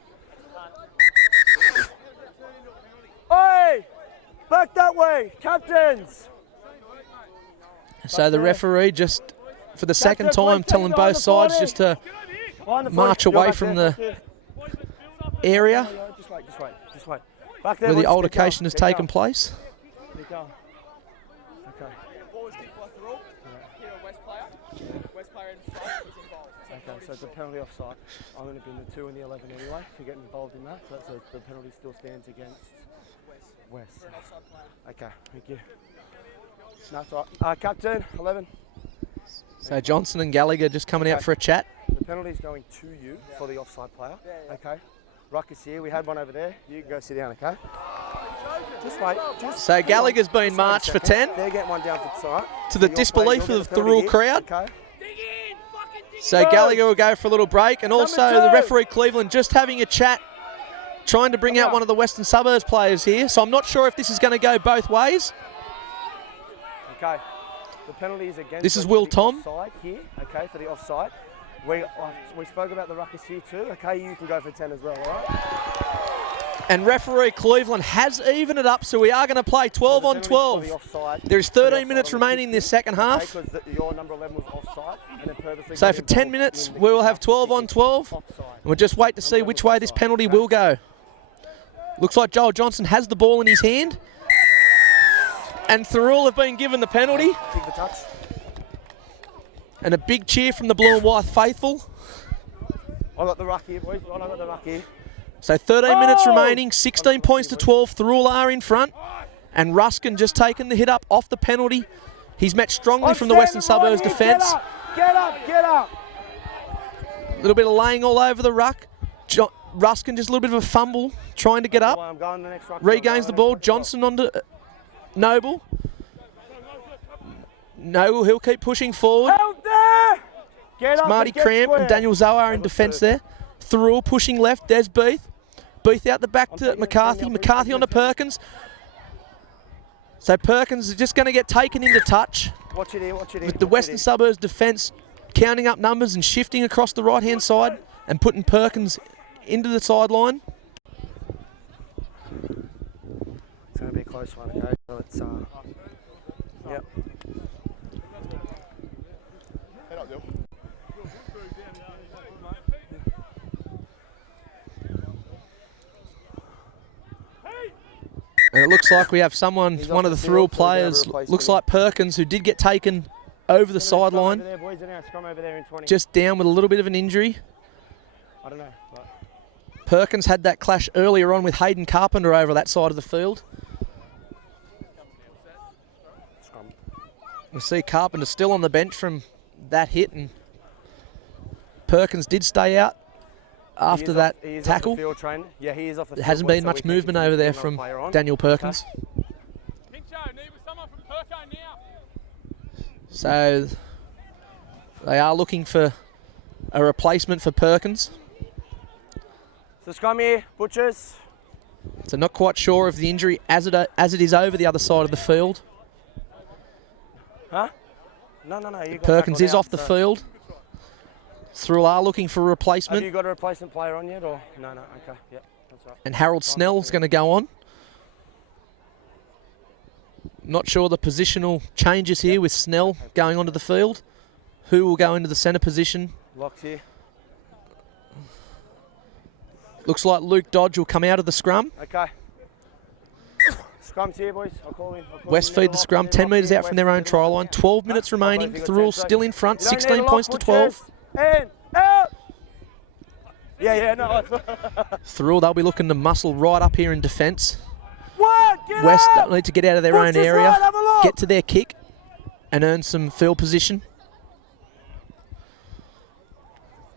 Hey, back that way, captains. so the referee just, for the second time, telling both sides just to march away from the area Just wait. Back there, where the boys. altercation has Get going. taken place. Get going. Okay. Okay, so it's a penalty offside. I'm going to be in the 2 and the 11 anyway for getting involved in that. So the penalty still stands against West. Okay, thank you. No, it's all right. Captain, 11. So Johnson and Gallagher just coming out for a chat. The penalty's going to you for the offside player. Okay. Ruckus here. We had one over there. You can go sit down, okay? Just wait. So Gallagher's been marched for 10. They're getting one down for side. To the disbelief of the Thirroul crowd. Okay. So Gallagher will go for a little break, and also Number 2. the referee Cleveland just having a chat, trying to bring out one of the Western Suburbs players here. So I'm not sure if this is going to go both ways. Okay. The penalty is against. This is the Will Tom. Offside here. Okay, for the offside. We spoke about the ruckus here too. Okay, you can go for 10 as well. All right. And referee Cleveland has evened it up, so we are going to play 12 on 12. There's 13 minutes remaining in this second half. Because your number 11 was offside, and then purposely. So for 10 minutes, we will have 12 on 12. And we'll just wait to see which way this penalty will go. Looks like Joel Johnson has the ball in his hand. And Thirroul have been given the penalty. Take the touch. And a big cheer from the blue and white faithful. I got the ruck here, boys. I got the ruck here. So 13 minutes remaining, 16 points to 12. Thirroul are in front. And Ruskin just taken the hit up off the penalty. He's met strongly from the Western Suburbs defence. Get up, get up. A little bit of laying all over the ruck. Ruskin just a little bit of a fumble, trying to get up. I'm going the next ruck. Regains the ball. Johnson onto Noble. Noble, he'll keep pushing forward. Out there. Get up. Marty Cramp and Daniel Zohar in defence there. Thirroul pushing left. There's Beath. Beath out the back to McCarthy. McCarthy onto Perkins. So Perkins is just going to get taken into touch. Watch it here, watch it here. With the Western Suburbs defence counting up numbers and shifting across the right-hand side and putting Perkins into the sideline. It's going to be a close one, okay? So it's, yep. And it looks like we have someone, one of the Thirroul players, looks like Perkins, who did get taken over the sideline, Over there, boys, and our scrum over there in 20. just down with a little bit of an injury. I don't know. But Perkins had that clash earlier on with Hayden Carpenter over that side of the field. scrum. We see Carpenter still on the bench from that hit, and Perkins did stay out after that He is tackle. Off the field training. Yeah, he is off the There field. hasn't boys, been so much we can movement continue over there to get from another player on. Daniel Perkins. Someone from Perko now. So they are looking for a replacement for Perkins. So scrum here, Butchers. So not quite sure of the injury as it is over the other side of the field. Huh? No. You got Perkins tackled is out, off the so- field. Thirroul are looking for a Have replacement, you got a replacement player on yet, or no? Okay, yep, that's right. and Harold Snell's going to go on. Not sure the positional changes here with Snell going onto the field. Who will go into the centre position? Locks here. Looks like Luke Dodge will come out of the scrum. Okay. Scrum's here, boys. I'll call in. West feed the scrum, 10 metres out from their own try line. 12 minutes remaining. Thirroul still in front, 16 points to 12. In, out. Yeah, no. Thirroul, they'll be looking to muscle right up here in defence. One, get West up. need to get out of their own Butchers area, right, have a look. get to their kick, and earn some field position.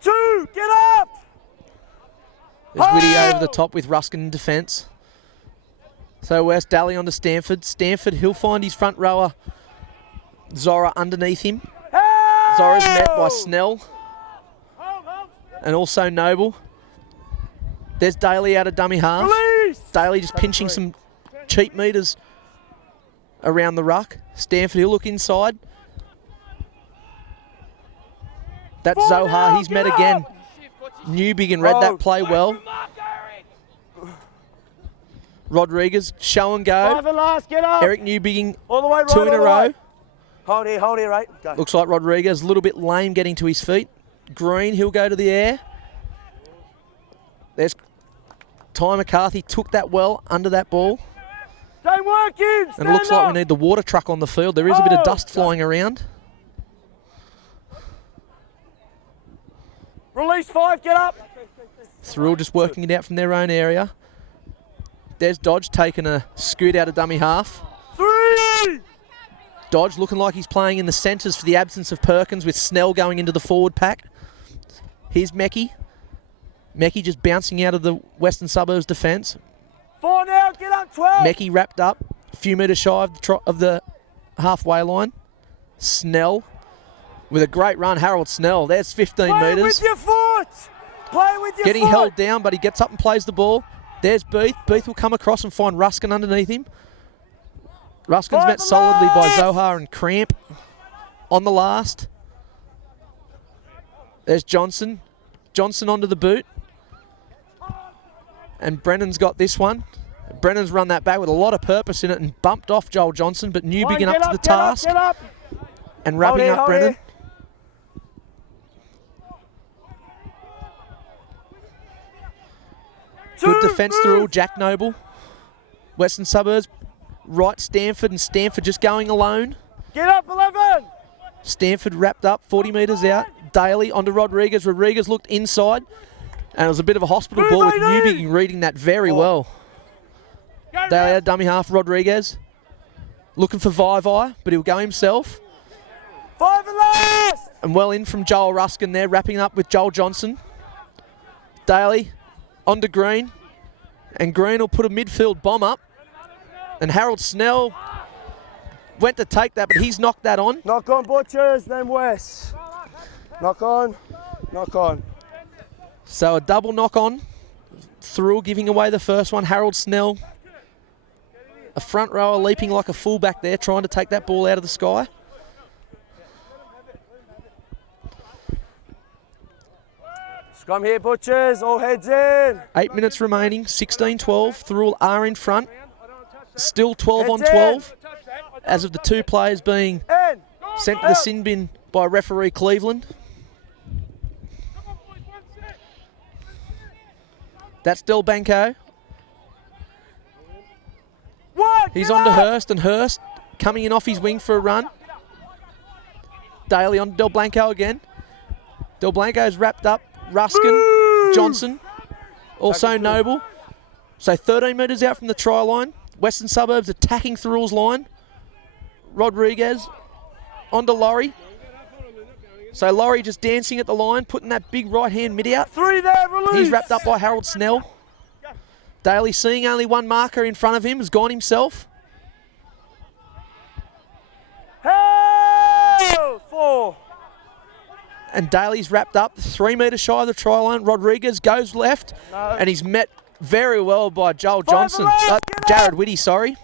2, get up. There's Whitty over the top with Ruskin in defence. So West Daly onto Stanford. Stanford, he'll find his front rower, Zora, underneath him. Zora's met by Snell and also Noble. There's Daly out of dummy half. Release. Daly just pinching some cheap meters around the ruck. Stanford, he'll look inside. That's Forward Zohar, now, he's get met again. up. Newbigin read Oh. that play well. Rodriguez, show and go. 5 and last, get up. Eric Newbigin, All the way, right, 2 in all a the row. way. Hold here, right? Go. Looks like Rodriguez a little bit lame getting to his feet. Green, he'll go to the air. There's Ty McCarthy, took that well under that ball. Don't work in. And it looks stand like up. we need the water truck on the field. There is a bit of Oh. dust flying around. Release 5, get up. Thirroul just working it out from their own area. There's Dodge taking a scoot out of dummy half. 3. Dodge looking like he's playing in the centres for the absence of Perkins, with Snell going into the forward pack. Here's Meckie. Meckie just bouncing out of the Western Suburbs defence. 4 now, get up. 12. Meckie wrapped up, a few metres shy of the halfway line. Snell with a great run. Harold Snell, there's 15 Play metres. with your foot. Play with your Getting foot. held down, but he gets up and plays the ball. There's Beath. Beath will come across and find Ruskin underneath him. Ruskin's 5 met and solidly by last. Zohar and Cramp on the last. There's Johnson. Johnson onto the boot. And Brennan's got this one. Brennan's run that back with a lot of purpose in it and bumped off Joel Johnson, but Newbigin One, up to the get task Get up. and wrapping Hold up here, Brennan. hold Good Two, defence move. through Jack Noble. Western Suburbs, right Stanford, and Stanford just going alone. Get up, 11. Stanford wrapped up 40 metres out. Daly onto Rodriguez. Rodriguez looked inside, and it was a bit of a hospital Move, ball with AD. Newbigin reading that very well. Daly had dummy half. Rodriguez looking for Vivai, but he'll go himself. 5 and last. And well in from Joel Ruskin there, wrapping up with Joel Johnson. Daly onto Green, and Green will put a midfield bomb up. And Harold Snell went to take that, but he's knocked that on. Knock on, Butchers, then West. Knock on, knock on. So a double knock on. Thirroul giving away the first one. Harold Snell, a front rower leaping like a fullback there, trying to take that ball out of the sky. Scrum here, Butchers, all heads in. 8 minutes remaining, 16-12. Thirroul are in front. Still 12 on Heads in. 12, as of the two players being In. sent to the sin bin by referee Cleveland. That's Del Banco. One, He's get on to up. Hurst, and Hurst coming in off his wing for a run. Daly on Del Blanco again. Del Blanco's wrapped up. Ruskin, Johnson, also Noble. So 13 metres out from the try line. Western Suburbs attacking Thirroul's line. Rodriguez onto Laurie. So Laurie just dancing at the line, putting that big right hand mid out. 3 there, release. He's wrapped up by Harold Snell. Daly, seeing only one marker in front of him, has gone himself. Hey! 4. And Daly's wrapped up 3 metres shy of the try line. Rodriguez goes left, and he's met very well by Joel Johnson. Jared Whitty, sorry.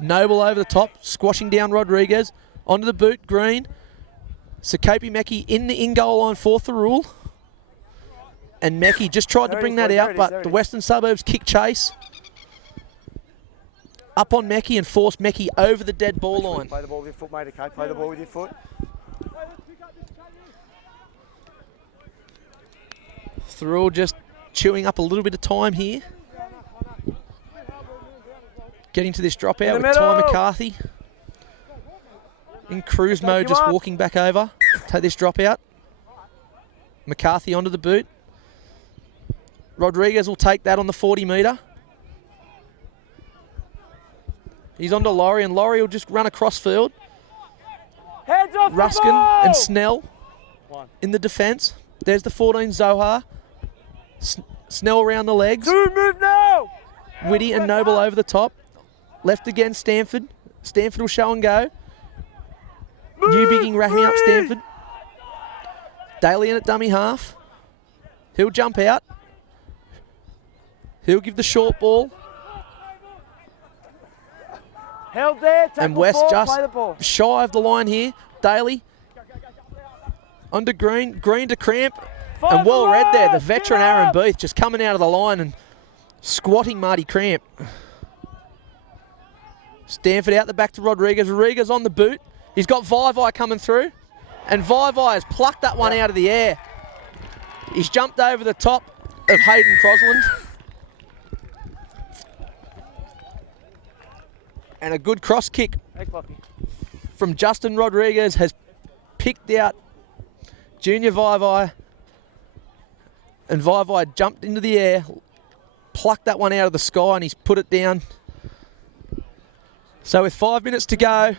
Noble over the top, squashing down Rodriguez. Onto the boot, Green. Sakapi Meki in the in-goal line for Thirroul. And Meki just tried to bring that out, but the Western Suburbs kick chase. Up on Meki and forced Meki over the dead ball line. Play the ball with your foot, mate, okay? Play the ball with your foot. Thirroul just chewing up a little bit of time here. Getting to this dropout with Ty McCarthy. In cruise mode, just walking back over. Take this dropout. McCarthy onto the boot. Rodriguez will take that on the 40 metre. He's onto Laurie, and Laurie will just run across field. Heads off Ruskin the ball. and Snell in the defence. There's the 14 Zohar. Snell around the legs. 2, move now. Whitty and Noble over the top. Left again, Stanford. Stanford will show and go. New Bigging racking up Stanford. Daly in at dummy half. He'll jump out. He'll give the short ball. Held there, And West 4, just play the ball. shy of the line here. Daly onto Green. Green to Cramp. And well read there. The veteran Aaron Beath just coming out of the line and squatting Marty Cramp. Stanford out the back to Rodriguez. Rodriguez on the boot. He's got Vivai coming through. And Vivai has plucked that one out of the air. He's jumped over the top of Hayden Crosland. And a good cross kick from Justin Rodriguez has picked out Junior Vivai. And Vivai jumped into the air, plucked that one out of the sky, and he's put it down. So with 5 minutes to go,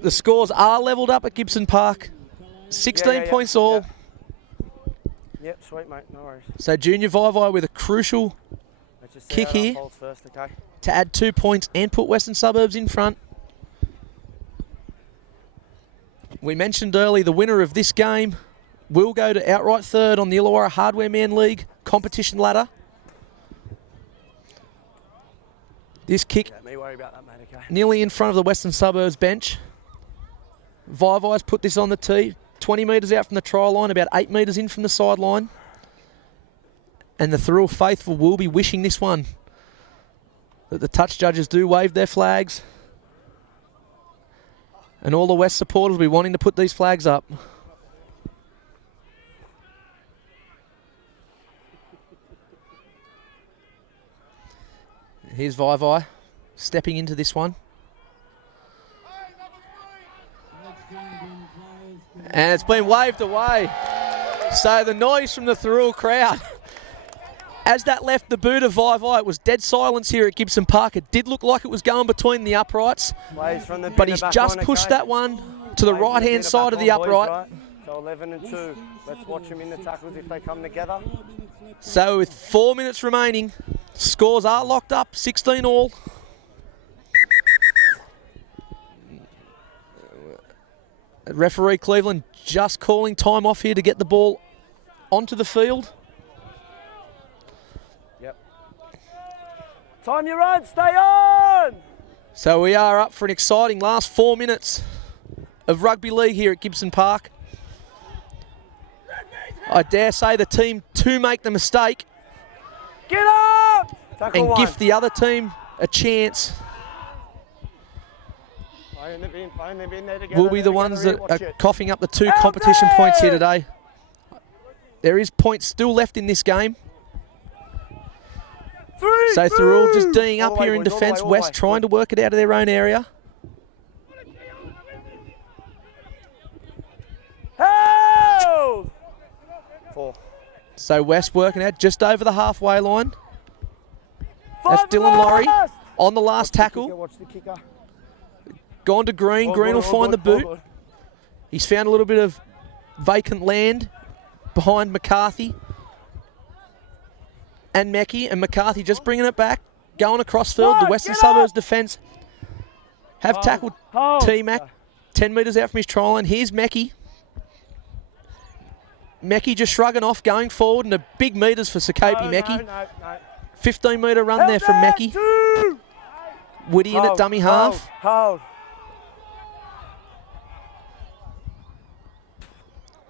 the scores are levelled up at Gibson Park. 16 points all. Yep, sweet, mate. No worries. So Junior Vivai with a crucial kick here first, okay? to add 2 points and put Western Suburbs in front. We mentioned earlier the winner of this game will go to outright third on the Illawarra Hardware Man League competition ladder. This kick Me worry about that, mate, okay? nearly in front of the Western Suburbs bench. Vivai's put this on the tee, 20 metres out from the try line, about 8 metres in from the sideline. And the Thirroul faithful will be wishing this one, that the touch judges do wave their flags. And all the West supporters will be wanting to put these flags up. Here's Vivai stepping into this one. And it's been waved away. So the noise from the Thirroul crowd. As that left the boot of Vivai, it was dead silence here at Gibson Park. It did look like it was going between the uprights. But he's just pushed that one to the right-hand side of the upright. Right? So 11 and 2. Let's watch them in the tackles if they come together. So with 4 minutes remaining, scores are locked up, 16 all. Referee Cleveland just calling time off here to get the ball onto the field. Yep. Time you run, stay on! So we are up for an exciting last 4 minutes of rugby league here at Gibson Park. I dare say the team to make the mistake Get up! Tackle and one. gift the other team a chance will be the ones that are coughing up the 2 competition points here today. There is points still left in this game. So Thirroul just D'ing up here in defence. West trying to work it out of their own area. 4. So West working out just over the halfway line. That's Dylan Laurie on the last tackle. Watch the kicker. Gone to Green. Green will find the boot. He's found a little bit of vacant land behind McCarthy and Meckie, and McCarthy just bringing it back, going across field. The Western Suburbs defence have tackled T-Mac 10 metres out from his try line. Here's Meckie. Meckie just shrugging off, going forward, and the big metres for Sakopi Meckie. 15-metre run there from Meckie. Woody in at dummy half. Hold.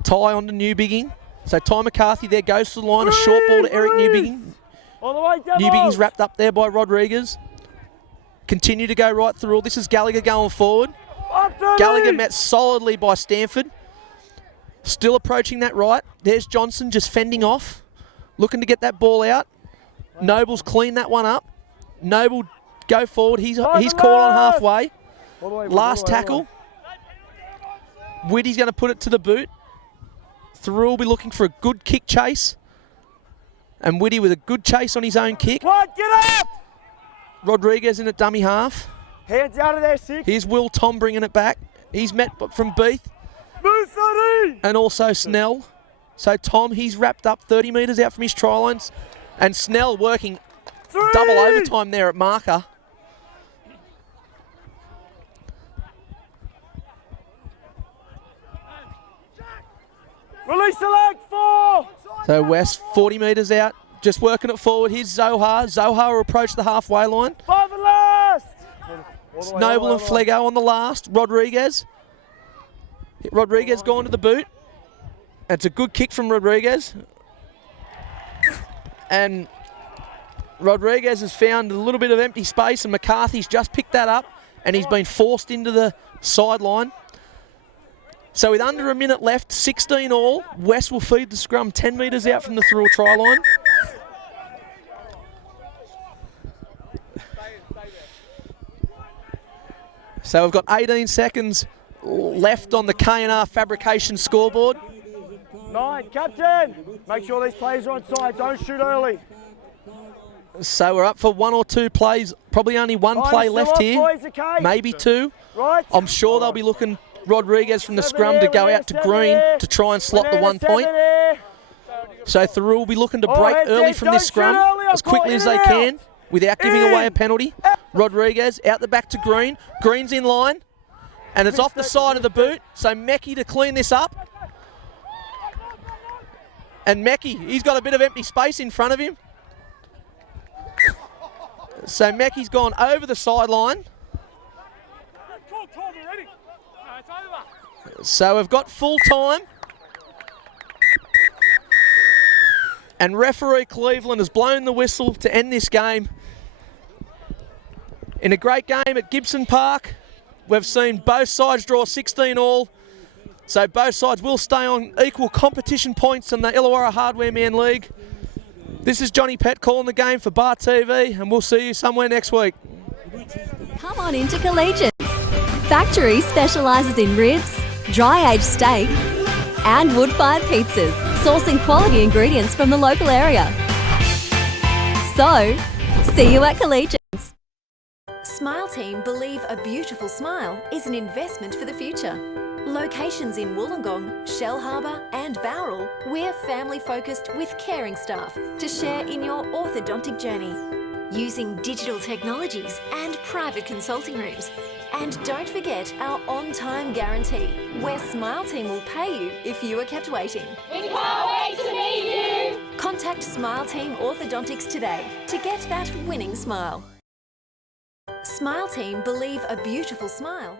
Ty on to Newbigging. So Ty McCarthy there goes to the line. A short ball to Eric Newbigging. All the way, Devils. Newbigging's wrapped up there by Rodriguez. Continue to go right through. This is Gallagher going forward. Gallagher met solidly by Stanford. Still approaching that right. There's Johnson just fending off. Looking to get that ball out. Noble's cleaned that one up. Noble go forward. He's caught on halfway. Last tackle. Whitty's going to put it to the boot. Thirroul will be looking for a good kick chase. And Whitty with a good chase on his own kick. Get up! Rodriguez in at dummy half. Hands out of there, 6. Here's Will Tom bringing it back. He's met from Beath. Move, 30! And also Snell. So Tom, he's wrapped up 30 metres out from his try lines. And Snell working 3. double overtime there at marker. Release the leg, 4! So West 40 metres out, just working it forward. Here's Zohar. Zohar will approach the halfway line. 5 and last! Noble and Flego on the last. Rodriguez. Rodriguez going to the boot. It's a good kick from Rodriguez. And Rodriguez has found a little bit of empty space, and McCarthy's just picked that up, and he's been forced into the sideline. So with under a minute left, 16 all, West will feed the scrum 10 metres out from the Thirroul try line. So we've got 18 seconds left on the K&R Fabrication scoreboard. 9, captain! Make sure these players are on side, don't shoot early. So we're up for 1 or 2 plays, probably only one play left here, maybe 2. Right. I'm sure they'll be looking Rodriguez from the scrum to go out to Green to try and slot the 1 point. So Thirroul will be looking to break early from this scrum as quickly as they can without giving away a penalty. Rodriguez out the back to Green. Green's in line, and it's off the side of the boot. So Meckie to clean this up. And Meckie, he's got a bit of empty space in front of him. So Meckie's gone over the sideline. So we've got full time. And referee Cleveland has blown the whistle to end this game. In a great game at Gibson Park, we've seen both sides draw 16 all. So both sides will stay on equal competition points in the Illawarra Hardware Man League. This is Johnny Pett calling the game for Bar TV, and we'll see you somewhere next week. Come on into Collegians. Factory specialises in ribs, dry-aged steak and wood-fired pizzas, sourcing quality ingredients from the local area. So, see you at Collegians. Smile Team believe a beautiful smile is an investment for the future. Locations in Wollongong, Shell Harbour and Thirroul, we're family-focused with caring staff to share in your orthodontic journey. Using digital technologies and private consulting rooms. And don't forget our on-time guarantee, where Smile Team will pay you if you are kept waiting. We can't wait to meet you! Contact Smile Team Orthodontics today to get that winning smile. Smile Team believe a beautiful smile